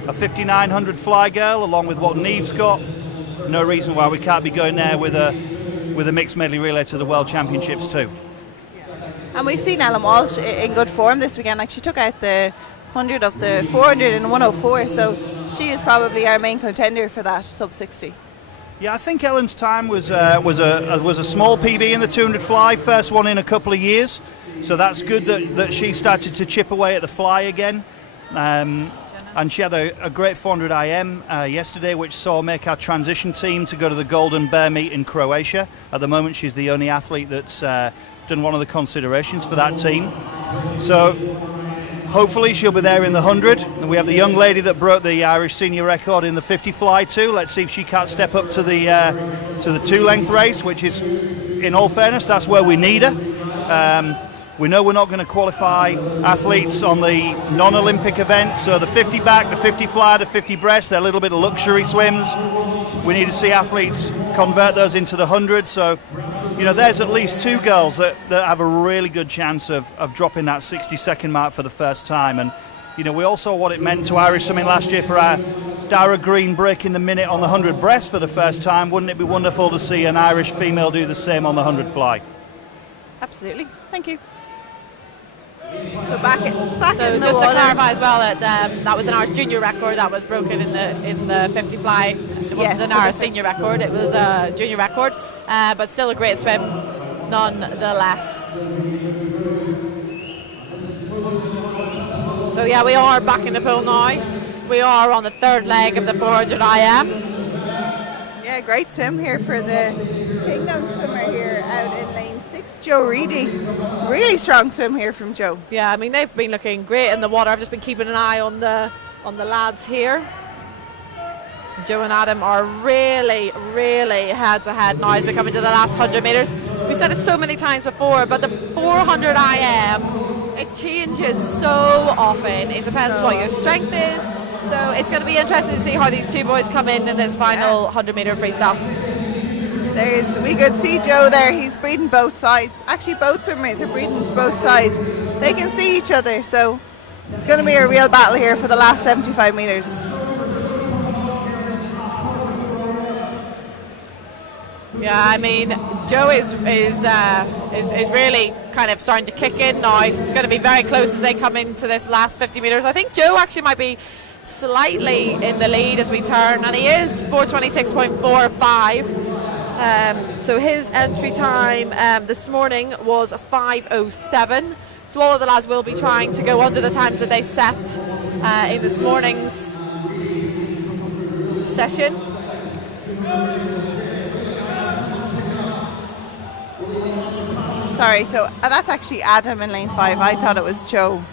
a 5900 fly girl, along with what Neve's got, no reason why we can't be going there with a mixed medley relay to the World Championships too. And we've seen Ellen Walsh in good form this weekend. Like, she took out the 100 of the 400 in 104, so she is probably our main contender for that sub 60. Yeah, I think Ellen's time was a small PB in the 200 fly, first one in a couple of years. So that's good that she started to chip away at the fly again. And she had a great 400 IM yesterday, which saw her make our transition team to go to the Golden Bear meet in Croatia. At the moment, she's the only athlete that's done one of the considerations for that team. So hopefully she'll be there in the 100. And we have the young lady that broke the Irish senior record in the 50 fly too. Let's see if she can't step up to the 2 length race, which is, in all fairness, that's where we need her. We know we're not going to qualify athletes on the non-Olympic event, so the 50 back, the 50 fly, the 50 breast, they're a little bit of luxury swims. We need to see athletes convert those into the 100. So, you know, there's at least 2 girls that have a really good chance of dropping that 60-second mark for the first time. And, you know, we all saw what it meant to Irish swimming last year for our Dara Green breaking the minute on the 100 breast for the first time. Wouldn't it be wonderful to see an Irish female do the same on the 100 fly? Absolutely. Thank you. So back so in the just water. to clarify as well, that was an Irish junior record that was broken in the 50 fly. It wasn't an Irish senior record, it was a junior record, but still a great swim nonetheless. So yeah, we are back in the pool now. We are on the 3rd leg of the 400 IM. Yeah, great swim here for the Kingdom swimmer here out in lane 6, Joe Reedy. Really strong swim here from Joe. Yeah, I mean, they've been looking great in the water. I've just been keeping an eye on the lads here. Joe and Adam are really, really head to head now as we come into the last 100 metres. We've said it so many times before, but the 400 IM, it changes so often. It depends what your strength is. So it's going to be interesting to see how these 2 boys come in this final 100 metre freestyle. We could see Joe there, he's breathing both sides. Actually, both swimmers are breathing to both sides. They can see each other, so it's going to be a real battle here for the last 75 metres. Yeah, I mean, Joe is really kind of starting to kick in now. It's going to be very close as they come into this last 50 metres. I think Joe actually might be slightly in the lead as we turn, and he is 4:26.45. So his entry time this morning was 5:07. So all of the lads will be trying to go under the times that they set in this morning's session. Sorry, so that's actually Adam in lane 5. I thought it was Joe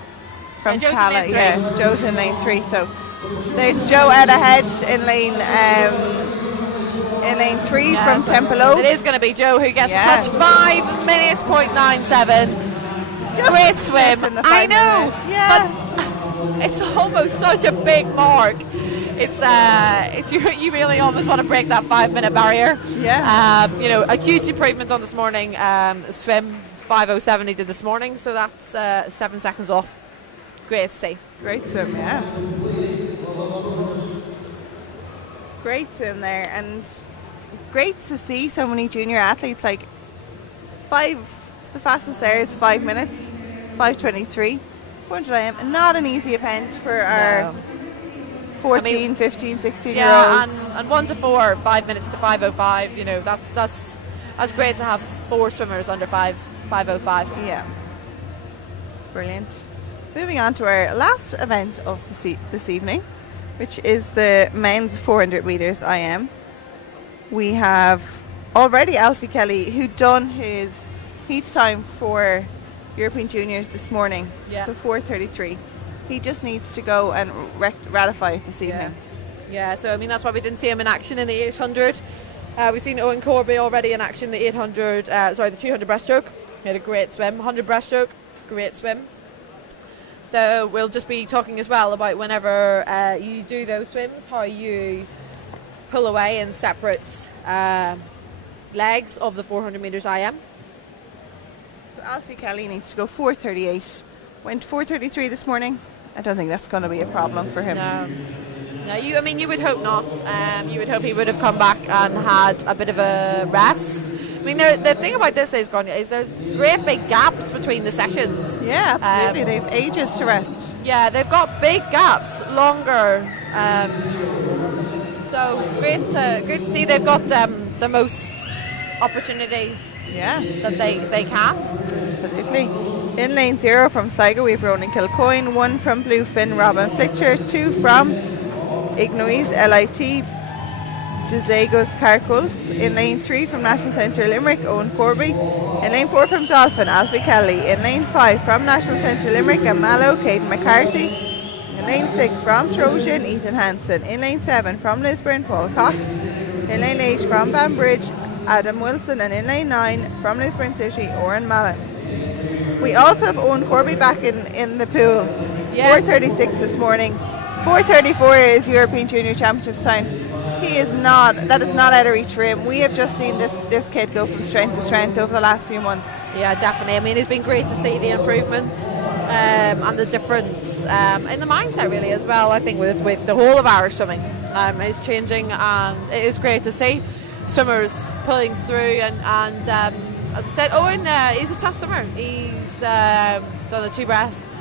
from Chala. Yeah, Joe's in lane 3. So there's Joe out ahead in lane 3 from Tempelo. It is going to be Joe who gets to touch 5 minutes .97. Great swim. I know, but it's almost such a big mark. It's you really almost want to break that 5 minute barrier. Yeah. You know, a huge improvement on this morning swim. 5:07 he did this morning, so that's 7 seconds off. Great to see. Great swim, yeah. Great swim there, and great to see so many junior athletes. Like the fastest there is 5 minutes, 5:23. 400 IM, not an easy event for our 14, 15, 16 year olds. And 1 to 4, 5 minutes to 5:05. You know, that's great to have 4 swimmers under 5:05. Yeah, brilliant. Moving on to our last event of this evening, which is the men's 400 meters IM. We have already Alfie Kelly, who done his heat time for European Juniors this morning. Yeah. So 4:33. He just needs to go and ratify it this evening. Yeah, so I mean that's why we didn't see him in action in the 800. We've seen Owen Corby already in action the 800. The 200 breaststroke. He had a great swim. 100 breaststroke, great swim. So we'll just be talking as well about whenever you do those swims, how you pull away in separate legs of the 400 meters IM. So Alfie Kelly needs to go 4:38. Went 4:33 this morning. I don't think that's going to be a problem for him. No, you would hope not. You would hope he would have come back and had a bit of a rest. I mean, the thing about this is, Grania, is there's great big gaps between the sessions. Yeah, absolutely. They've ages to rest. Yeah, they've got big gaps, longer. So great to see they've got the most opportunity. Yeah, that they can. Absolutely. In lane 0 from Sligo, we have Ronan Kilcoyne, 1 from Bluefin, Robin Fletcher, 2 from Ignoise, LIT, Dezagos Carcos. In lane 3 from National Centre Limerick, Owen Corby. In lane 4 from Dolphin, Alfie Kelly. In lane 5 from National Centre Limerick, Mallow, Caden McCarthy. In lane 6 from Trojan, Ethan Hansen. In lane 7 from Lisburn, Paul Cox. In lane 8 from Banbridge, Adam Wilson. And in lane 9 from Lisburn City, Oren Mallon. We also have Owen Corby back in the pool. Yes. 4:36 this morning. 4:34 is European Junior Championships time. That is not out of reach for him. We have just seen this kid go from strength to strength over the last few months. Yeah, definitely. I mean, it's been great to see the improvement and the difference in the mindset really as well. I think with the whole of Irish swimming is changing, and it is great to see swimmers pulling through and as I said, Owen, he's a tough swimmer. He's done the 2 breast,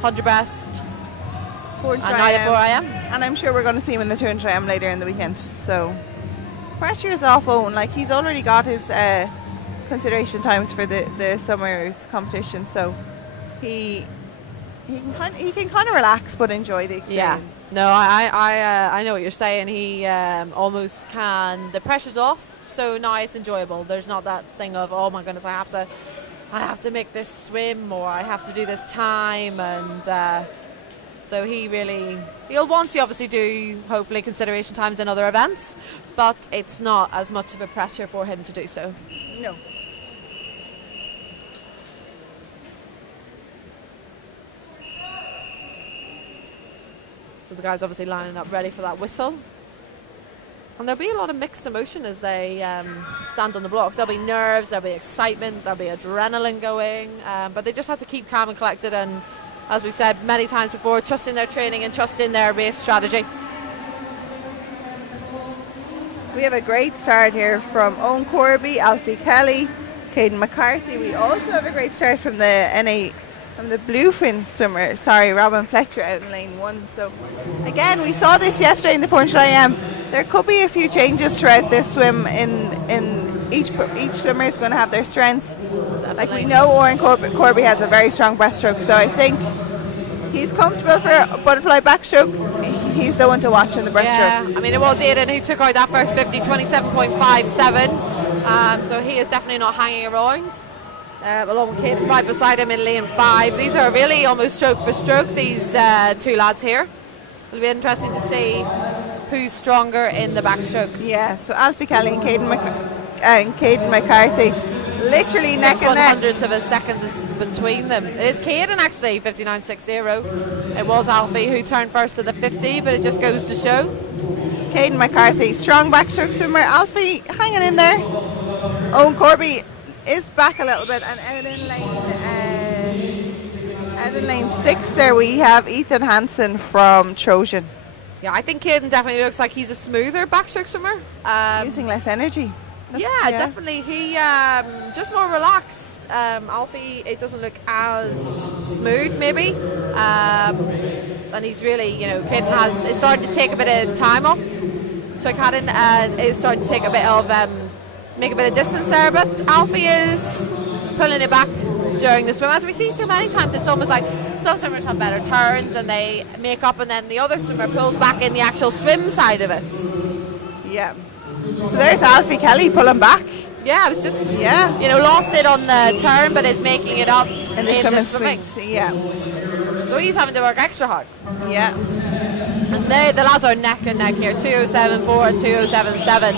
100 breast, and 94 IM. And I'm sure we're going to see him in the 200 IM later in the weekend. So pressure is off Owen. Like, he's already got his consideration times for the summer's competition. So he can kind of relax but enjoy the experience. Yeah. No, I know what you're saying. He almost can. The pressure's off. So now it's enjoyable. There's not that thing of, oh my goodness, I have to make this swim, or I have to do this time, and so he'll want to obviously do hopefully consideration times in other events, but it's not as much of a pressure for him to do so. No. So the guys obviously lining up ready for that whistle. And there'll be a lot of mixed emotion as they stand on the blocks. There'll be nerves, there'll be excitement, there'll be adrenaline going, but they just have to keep calm and collected, and as we've said many times before, trust in their training and trust in their race strategy. We have a great start here from Owen Corby, Alfie Kelly, Caden McCarthy. We also have a great start from the Bluefin swimmer, Robin Fletcher out in lane 1. So again, we saw this yesterday in the 400 IM. There could be a few changes throughout this swim. In each swimmer is going to have their strengths. Definitely. Like, we know Owen Corby has a very strong breaststroke, so I think he's comfortable for a butterfly backstroke. He's the one to watch in the breaststroke. Yeah, I mean, it was Aidan who took out that first 50, 27.57. So he is definitely not hanging around. Along with Kate right beside him in lane 5. These are really almost stroke for stroke, these 2 lads here. It'll be interesting to see who's stronger in the backstroke. Yeah, so Alfie Kelly and Caden McCarthy literally neck and neck. 6/100ths of a second is between them. It is Caden actually, 59.60. It was Alfie who turned first to the 50, but it just goes to show. Caden McCarthy, strong backstroke swimmer. Alfie hanging in there. Owen Corby is back a little bit, and out in lane 6 there we have Ethan Hansen from Trojan. Yeah, I think Caden definitely looks like he's a smoother backstroke swimmer. Using less energy. Yeah, definitely. He just more relaxed. Alfie, it doesn't look as smooth, maybe. And he's really, Caden is starting to take a bit of time off. So Caden is starting to take a bit of, make a bit of distance there. But Alfie is pulling it back during the swim. As we see so many times, it's almost like some swimmers have better turns and they make up, and then the other swimmer pulls back in the actual swim side of it. Yeah. So there's Alfie Kelly pulling back. Yeah, it was just, lost it on the turn, but is making it up in the swimming. Yeah. So he's having to work extra hard. Yeah. And the lads are neck and neck here, 207.4 and 207.7.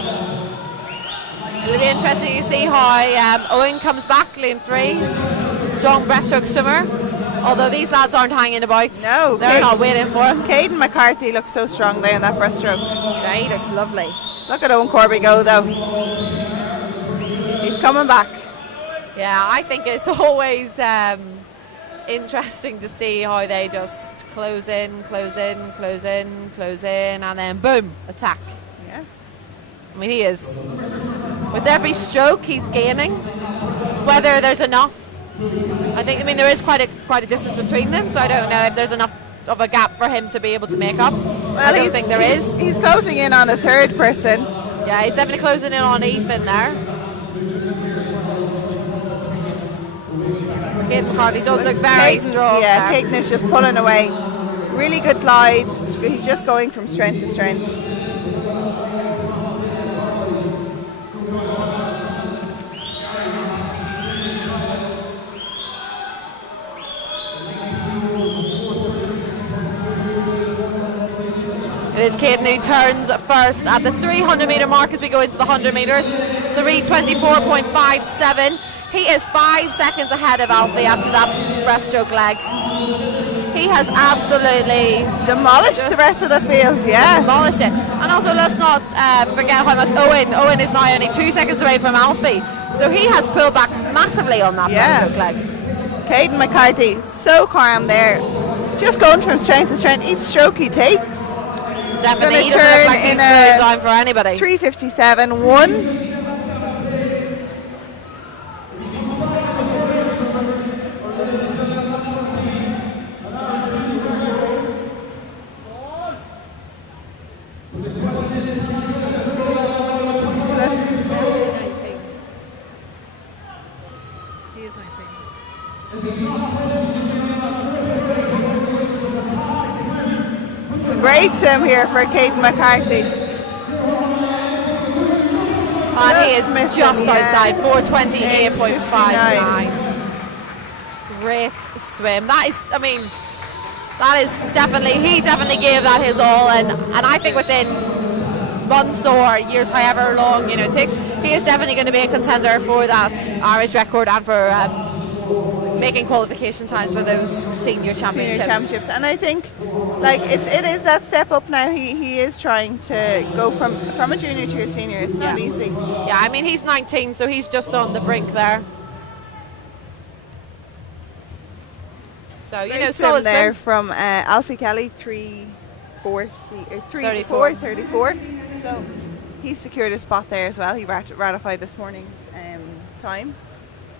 It'll be interesting to see how Owen comes back, lane 3. Strong breaststroke swimmer. Although these lads aren't hanging about. No. They're not waiting for him. Caden McCarthy looks so strong there in that breaststroke. Yeah, he looks lovely. Look at Owen Corby go though. He's coming back. Yeah, I think it's always interesting to see how they just close in, and then boom, attack. Yeah. I mean, he is. With every stroke, he's gaining. Whether there's enough, there is quite a distance between them, so I don't know if there's enough of a gap for him to be able to make up. Well, I don't think there is. He's closing in on the third person. Yeah, he's definitely closing in on Ethan there. Caden McCarthy does look very strong. Yeah, Caden is just pulling away. Really good glide. He's just going from strength to strength. It is Caden who turns first at the 300 metre mark as we go into the 100 metre. 3:24.57. He is 5 seconds ahead of Alfie after that breaststroke leg. He has absolutely demolished the rest of the field, yeah. Demolished it. And also let's not forget how much Owen is now only 2 seconds away from Alfie. So he has pulled back massively on that breaststroke leg. Caden McCarthy, so calm there. Just going from strength to strength. Each stroke he takes. Definitely, he doesn't look like he's slowing down for anybody. 3:57.1. So that's 19. He is 19. Great swim here for Caden McCarthy. And he is just outside, 4:28.59. Great swim. That is definitely, he definitely gave that his all, and I think within months or years, however long it takes, he is definitely going to be a contender for that Irish record and for making qualification times for those senior championships. And I think it is that step up now. He is trying to go from a junior to a senior. It's not easy. Yeah, he's 19, so he's just on the brink there. So solid there swim from Alfie Kelly, 3:34. So he secured a spot there as well. He ratified this morning's time.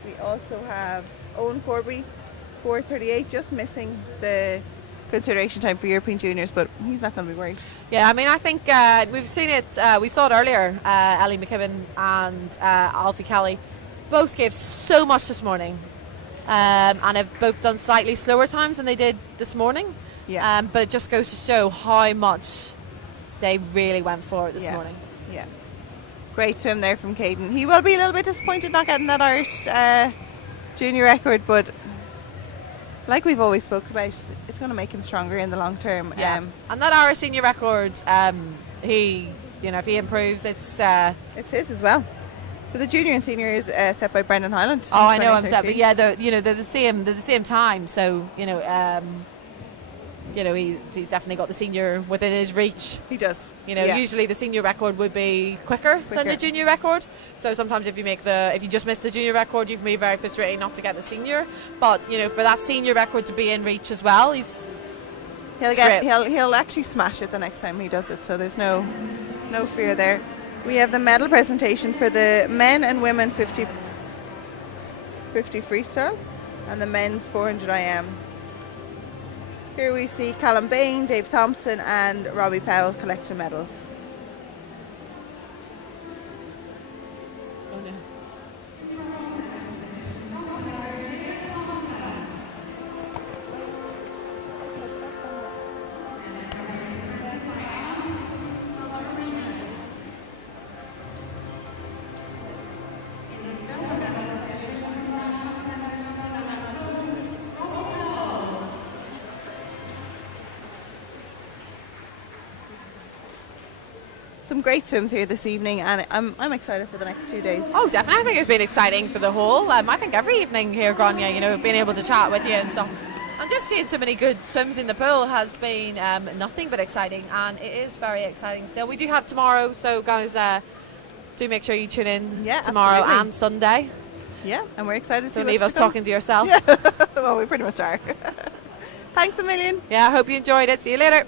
We also have Owen Corby, 4:38, just missing the consideration time for European juniors, but he's not going to be worried. Yeah, I think we've seen it. We saw it earlier. Ellie McKibben and Alfie Kelly both gave so much this morning, and have both done slightly slower times than they did this morning. Yeah. But it just goes to show how much they really went for it this morning. Yeah. Great swim there from Caden. He will be a little bit disappointed not getting that Irish junior record, but like we've always spoke about, it's going to make him stronger in the long term. Yeah. And that Irish senior record, if he improves, it's his as well. So the junior and senior is set by Brendan Hyland. Oh, I know I'm set, but yeah, they're the same time. So he's definitely got the senior within his reach. He does. Usually the senior record would be quicker than the junior record. So sometimes if you just miss the junior record, you can be very frustrating not to get the senior. But for that senior record to be in reach as well, he'll actually smash it the next time he does it. So there's no fear there. We have the medal presentation for the men and women 50 freestyle and the men's 400 IM. Here we see Callum Bain, Dave Thompson and Robbie Powell collecting medals. Some great swims here this evening, and I'm excited for the next 2 days. Oh, definitely. I think it's been exciting for the whole. I think every evening here, Grania, you know, being able to chat with you and stuff, and just seeing so many good swims in the pool has been nothing but exciting, and it is very exciting still. We do have tomorrow, so guys, do make sure you tune in tomorrow absolutely. And Sunday. Yeah, and we're excited to Don't leave us talking to yourself. Yeah. Well, we pretty much are. Thanks a million. Yeah, I hope you enjoyed it. See you later.